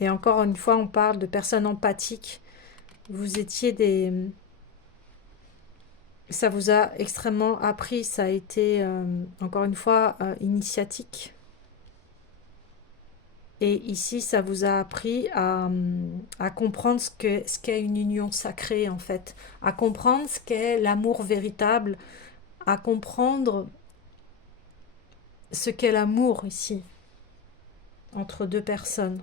Et encore une fois, on parle de personnes empathiques. Vous étiez des... Ça vous a extrêmement appris, ça a été, encore une fois, initiatique. Et ici, ça vous a appris à comprendre ce qu'est une union sacrée, en fait. À comprendre ce qu'est l'amour véritable. À comprendre ce qu'est l'amour ici, entre deux personnes.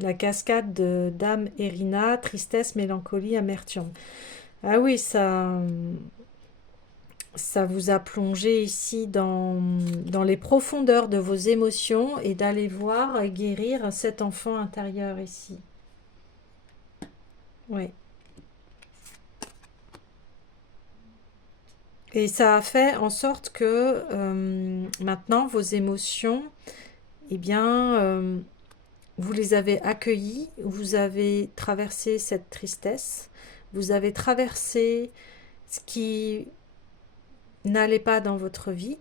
La cascade de Dame Erina, tristesse, mélancolie, amertume. Ah oui, ça vous a plongé ici dans les profondeurs de vos émotions et d'aller voir et guérir cet enfant intérieur ici. Oui. Et ça a fait en sorte que maintenant vos émotions, eh bien, vous les avez accueillies, vous avez traversé cette tristesse, vous avez traversé ce qui n'allait pas dans votre vie.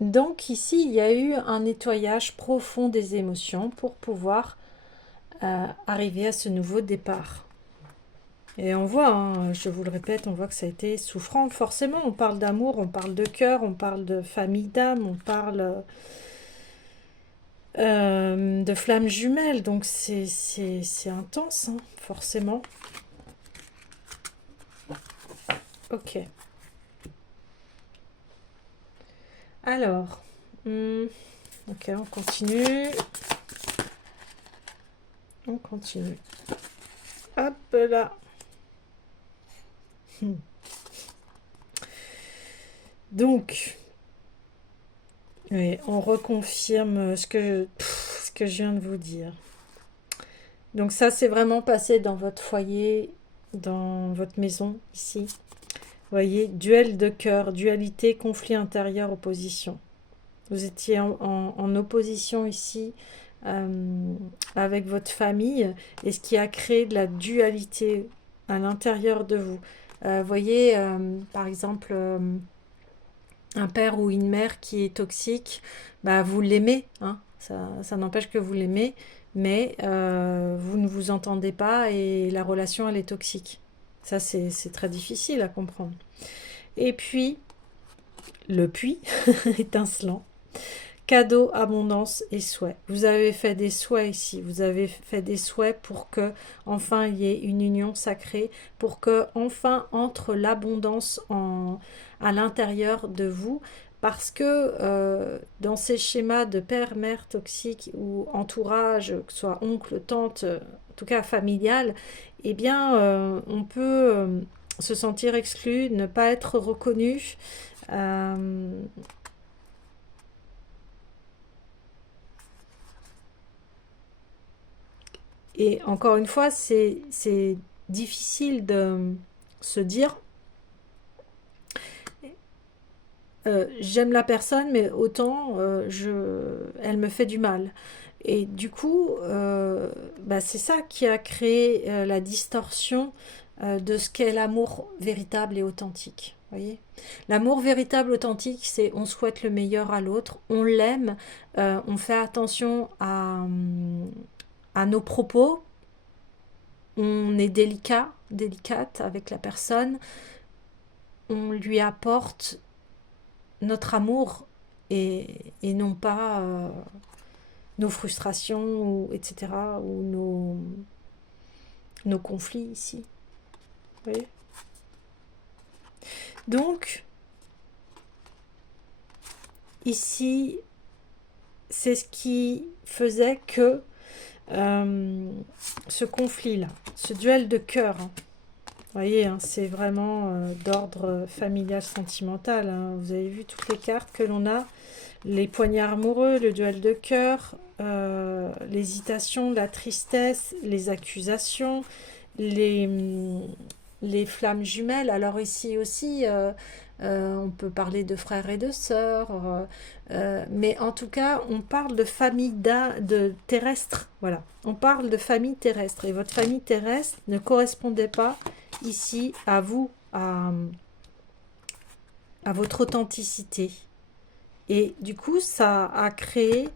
Donc ici, il y a eu un nettoyage profond des émotions pour pouvoir arriver à ce nouveau départ. Et on voit, hein, je vous le répète, on voit que ça a été souffrant. Forcément, on parle d'amour, on parle de cœur, on parle de famille d'âme, on parle de flammes jumelles. Donc c'est intense, hein, forcément. Ok. Alors, ok, on continue. On continue. Hop là. Donc, oui, on reconfirme ce que je viens de vous dire. Donc ça, c'est vraiment passé dans votre foyer, dans votre maison, ici. Vous voyez, duel de cœur, dualité, conflit intérieur, opposition. Vous étiez en opposition ici avec votre famille, et ce qui a créé de la dualité à l'intérieur de vous. Voyez, par exemple, un père ou une mère qui est toxique, bah, vous l'aimez, hein, ça n'empêche que vous l'aimez, mais vous ne vous entendez pas et la relation, elle est toxique. Ça, c'est très difficile à comprendre. Et puis, le puits étincelant. Cadeau, abondance et souhait. Vous avez fait des souhaits ici. Vous avez fait des souhaits pour que enfin il y ait une union sacrée, pour que enfin entre l'abondance à l'intérieur de vous. Parce que dans ces schémas de père, mère toxique ou entourage, que ce soit oncle, tante, en tout cas familial, eh bien on peut se sentir exclu, ne pas être reconnu. Et encore une fois, c'est difficile de se dire j'aime la personne, mais autant elle me fait du mal. Et du coup, c'est ça qui a créé la distorsion de ce qu'est l'amour véritable et authentique. Voyez, l'amour véritable authentique, c'est on souhaite le meilleur à l'autre, on l'aime, on fait attention à nos propos, on est délicate avec la personne, on lui apporte notre amour et non pas nos frustrations, etc., ou nos conflits ici. Vous voyez ? Donc, ici, c'est ce qui faisait que ce conflit-là, ce duel de cœur, hein, vous voyez, hein, c'est vraiment d'ordre familial, sentimental, hein. Vous avez vu toutes les cartes que l'on a, les poignards amoureux, le duel de cœur, l'hésitation, la tristesse, les accusations, les, les flammes jumelles. Alors ici aussi, on peut parler de frères et de sœurs, mais en tout cas, on parle de famille de terrestre. Voilà, on parle de famille terrestre. Et votre famille terrestre ne correspondait pas ici à vous, à votre authenticité. Et du coup, ça a créé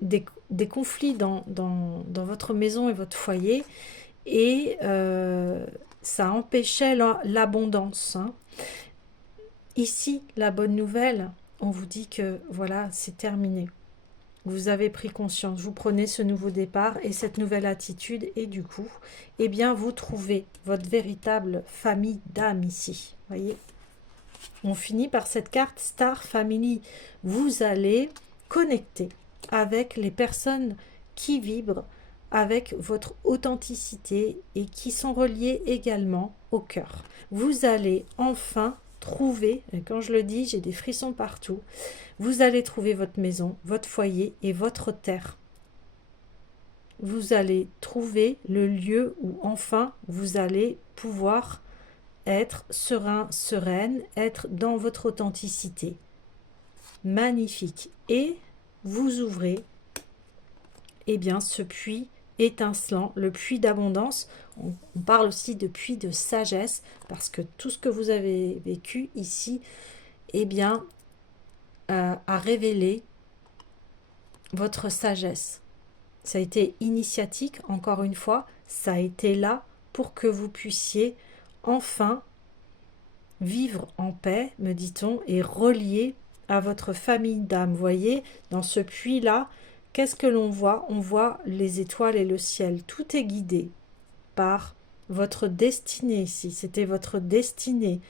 des conflits dans votre maison et votre foyer, et ça empêchait l'abondance, hein. Ici, la bonne nouvelle, on vous dit que voilà, c'est terminé. Vous avez pris conscience, vous prenez ce nouveau départ et cette nouvelle attitude, et du coup, eh bien, vous trouvez votre véritable famille d'âme ici. Voyez, on finit par cette carte Star Family. Vous allez connecter avec les personnes qui vibrent avec votre authenticité et qui sont reliées également au cœur. Vous allez enfin trouver, et quand je le dis, j'ai des frissons partout, vous allez trouver votre maison, votre foyer et votre terre. Vous allez trouver le lieu où enfin vous allez pouvoir être serein, sereine, être dans votre authenticité. Magnifique. Et vous ouvrez, eh bien, ce puits étincelant, le puits d'abondance. On parle aussi de puits de sagesse, parce que tout ce que vous avez vécu ici, eh bien, a révélé votre sagesse. Ça a été initiatique, encore une fois, ça a été là pour que vous puissiez enfin vivre en paix, me dit-on, et relié à votre famille d'âme. Voyez, dans ce puits-là, qu'est-ce que l'on voit? On voit les étoiles et le ciel. Tout est guidé par votre destinée ici. C'était votre destinée.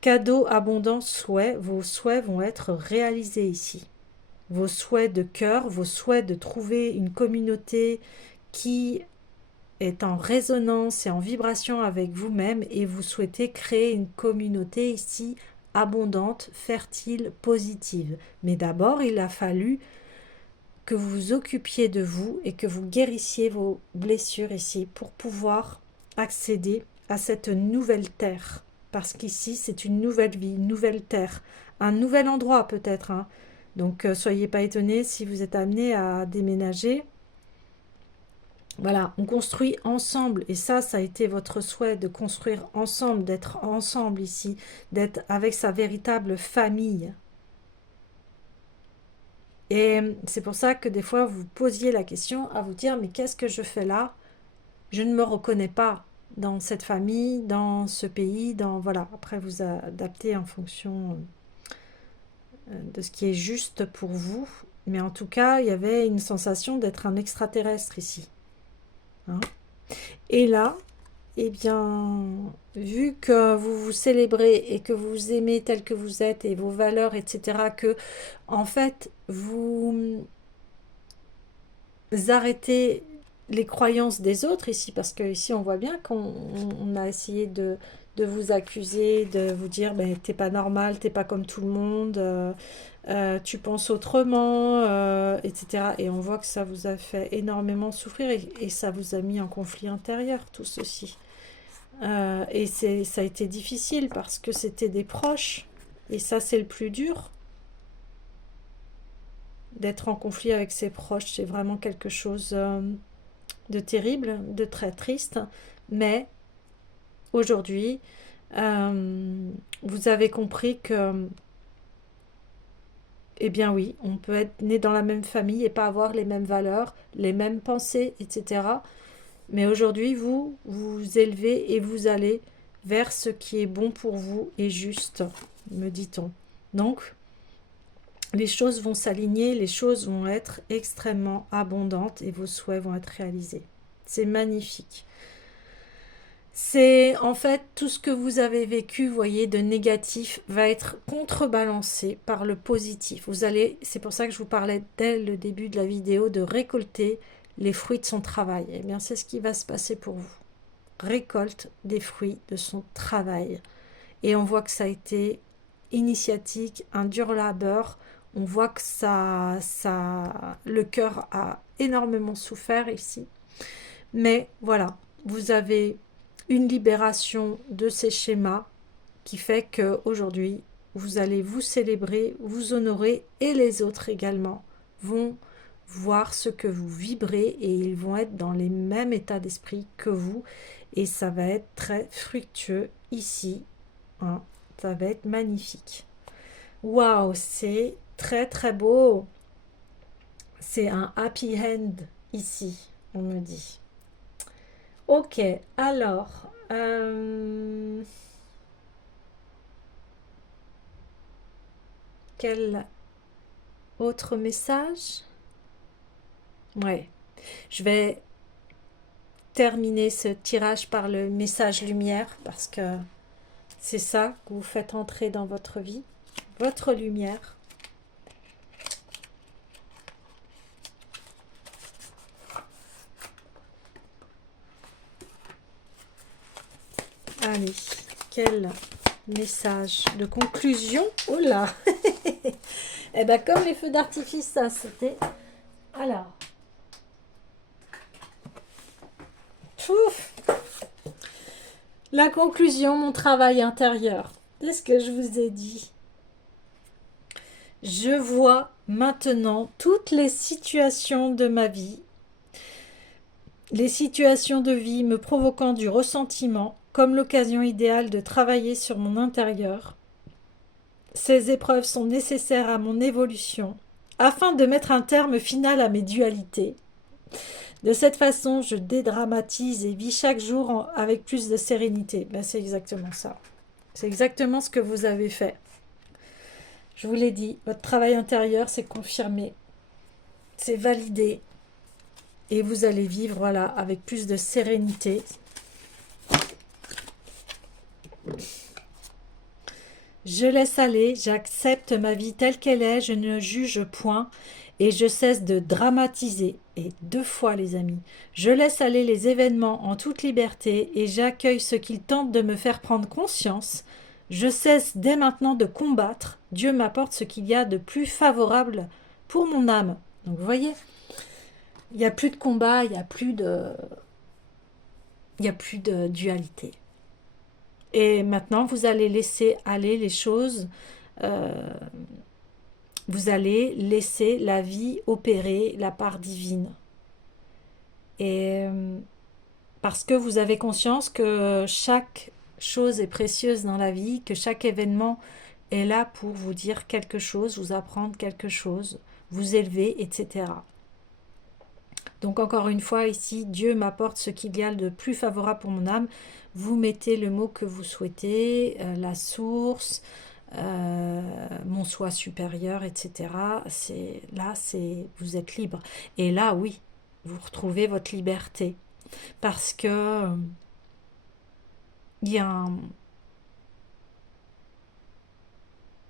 Cadeau, abondance, souhait. Vos souhaits vont être réalisés ici. Vos souhaits de cœur, vos souhaits de trouver une communauté qui est en résonance et en vibration avec vous-même, et vous souhaitez créer une communauté ici abondante, fertile, positive. Mais d'abord, il a fallu que vous vous occupiez de vous et que vous guérissiez vos blessures ici pour pouvoir accéder à cette nouvelle terre. Parce qu'ici, c'est une nouvelle vie, une nouvelle terre, un nouvel endroit peut-être, hein. Donc, soyez pas étonnés si vous êtes amenés à déménager. Voilà, on construit ensemble, et ça a été votre souhait, de construire ensemble, d'être ensemble ici, d'être avec sa véritable famille. Et c'est pour ça que des fois vous posiez la question à vous dire, mais qu'est-ce que je fais là? Je ne me reconnais pas dans cette famille, dans ce pays, voilà. Après vous adaptez en fonction de ce qui est juste pour vous, mais en tout cas il y avait une sensation d'être un extraterrestre ici, hein. Et là, eh bien, vu que vous vous célébrez et que vous vous aimez tel que vous êtes et vos valeurs, etc., que en fait vous arrêtez les croyances des autres ici, parce que ici on voit bien qu'on a essayé de vous accuser, de vous dire ben, t'es pas normal, t'es pas comme tout le monde, tu penses autrement, etc. Et on voit que ça vous a fait énormément souffrir, et ça vous a mis en conflit intérieur, tout ceci. Et ça a été difficile parce que c'était des proches, et ça c'est le plus dur, d'être en conflit avec ses proches. C'est vraiment quelque chose de terrible, de très triste, mais aujourd'hui vous avez compris que, eh bien oui, on peut être né dans la même famille et pas avoir les mêmes valeurs, les mêmes pensées, etc. Mais aujourd'hui, vous vous élevez et vous allez vers ce qui est bon pour vous et juste, me dit-on. Donc, les choses vont s'aligner, les choses vont être extrêmement abondantes et vos souhaits vont être réalisés. C'est magnifique. C'est en fait tout ce que vous avez vécu, vous voyez, de négatif va être contrebalancé par le positif. Vous allez, c'est pour ça que je vous parlais dès le début de la vidéo de récolter les fruits de son travail. Eh bien, c'est ce qui va se passer pour vous. Récolte des fruits de son travail. Et on voit que ça a été initiatique, un dur labeur. On voit que le cœur a énormément souffert ici. Mais voilà, vous avez une libération de ces schémas qui fait qu'aujourd'hui, vous allez vous célébrer, vous honorer et les autres également vont voir ce que vous vibrez et ils vont être dans les mêmes états d'esprit que vous et ça va être très fructueux ici. Hein. Ça va être magnifique. Waouh, c'est très très beau. C'est un happy end ici, on me dit. Ok, alors, quel autre message? Ouais, je vais terminer ce tirage par le message lumière parce que c'est ça que vous faites entrer dans votre vie, votre lumière. Allez, quel message de conclusion? Oh là! Eh bien, comme les feux d'artifice, ça, c'était... Alors... Pouf. La conclusion, mon travail intérieur. C'est ce que je vous ai dit. Je vois maintenant toutes les situations de ma vie, les situations de vie me provoquant du ressentiment, comme l'occasion idéale de travailler sur mon intérieur. Ces épreuves sont nécessaires à mon évolution, afin de mettre un terme final à mes dualités. De cette façon, je dédramatise et vis chaque jour avec plus de sérénité. Ben, c'est exactement ça. C'est exactement ce que vous avez fait. Je vous l'ai dit, votre travail intérieur, c'est confirmé. C'est validé. Et vous allez vivre voilà, avec plus de sérénité. Je laisse aller, j'accepte ma vie telle qu'elle est, je ne juge point et je cesse de dramatiser. Et 2 fois, les amis. Je laisse aller les événements en toute liberté et j'accueille ce qu'ils tentent de me faire prendre conscience. Je cesse dès maintenant de combattre. Dieu m'apporte ce qu'il y a de plus favorable pour mon âme. Donc vous voyez, il n'y a plus de combat, il n'y a plus de dualité. Et maintenant, vous allez laisser aller les choses. Vous allez laisser la vie opérer la part divine. Et parce que vous avez conscience que chaque chose est précieuse dans la vie, que chaque événement est là pour vous dire quelque chose, vous apprendre quelque chose, vous élever, etc. Donc encore une fois ici, Dieu m'apporte ce qu'il y a de plus favorable pour mon âme. Vous mettez le mot que vous souhaitez, la source, mon soi supérieur, etc. Vous êtes libre. Et là, oui, vous retrouvez votre liberté. Parce que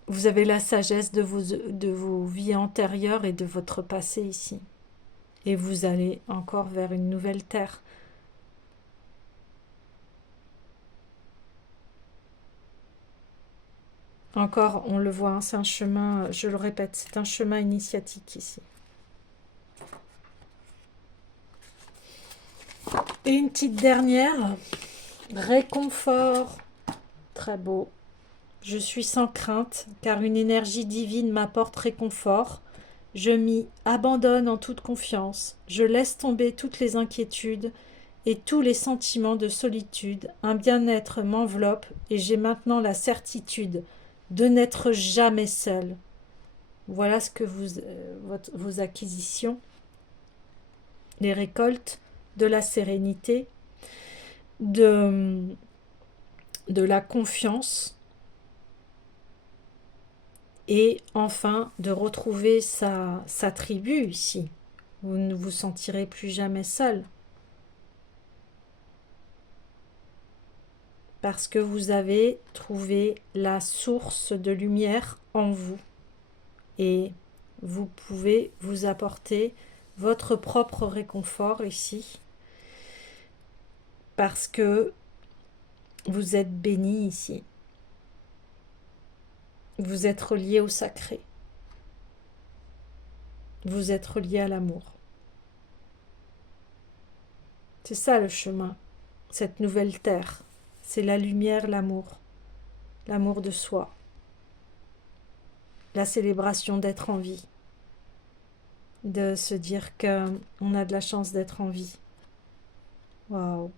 vous avez la sagesse de vos vies antérieures et de votre passé ici. Et vous allez encore vers une nouvelle terre. Encore, on le voit, hein, c'est un chemin, je le répète, c'est un chemin initiatique ici. Et une petite dernière, réconfort, très beau. Je suis sans crainte, car une énergie divine m'apporte réconfort. Je m'y abandonne en toute confiance. Je laisse tomber toutes les inquiétudes et tous les sentiments de solitude. Un bien-être m'enveloppe et j'ai maintenant la certitude de n'être jamais seul. Voilà ce que vos acquisitions, les récoltes de la sérénité, de la confiance et enfin de retrouver sa tribu ici. Vous ne vous sentirez plus jamais seul. parce que vous avez trouvé la source de lumière en vous et vous pouvez vous apporter votre propre réconfort ici parce que vous êtes béni ici. Vous êtes relié au sacré. Vous êtes relié à l'amour. C'est ça le chemin, cette nouvelle terre. C'est la lumière, l'amour de soi, la célébration d'être en vie, de se dire qu'on a de la chance d'être en vie. Waouh.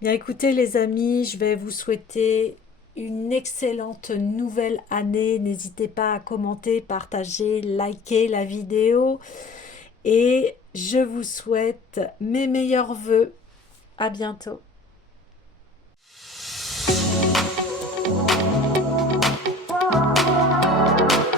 Bien écoutez les amis, je vais vous souhaiter une excellente nouvelle année. N'hésitez pas à commenter, partager, liker la vidéo. Et je vous souhaite mes meilleurs vœux. À bientôt.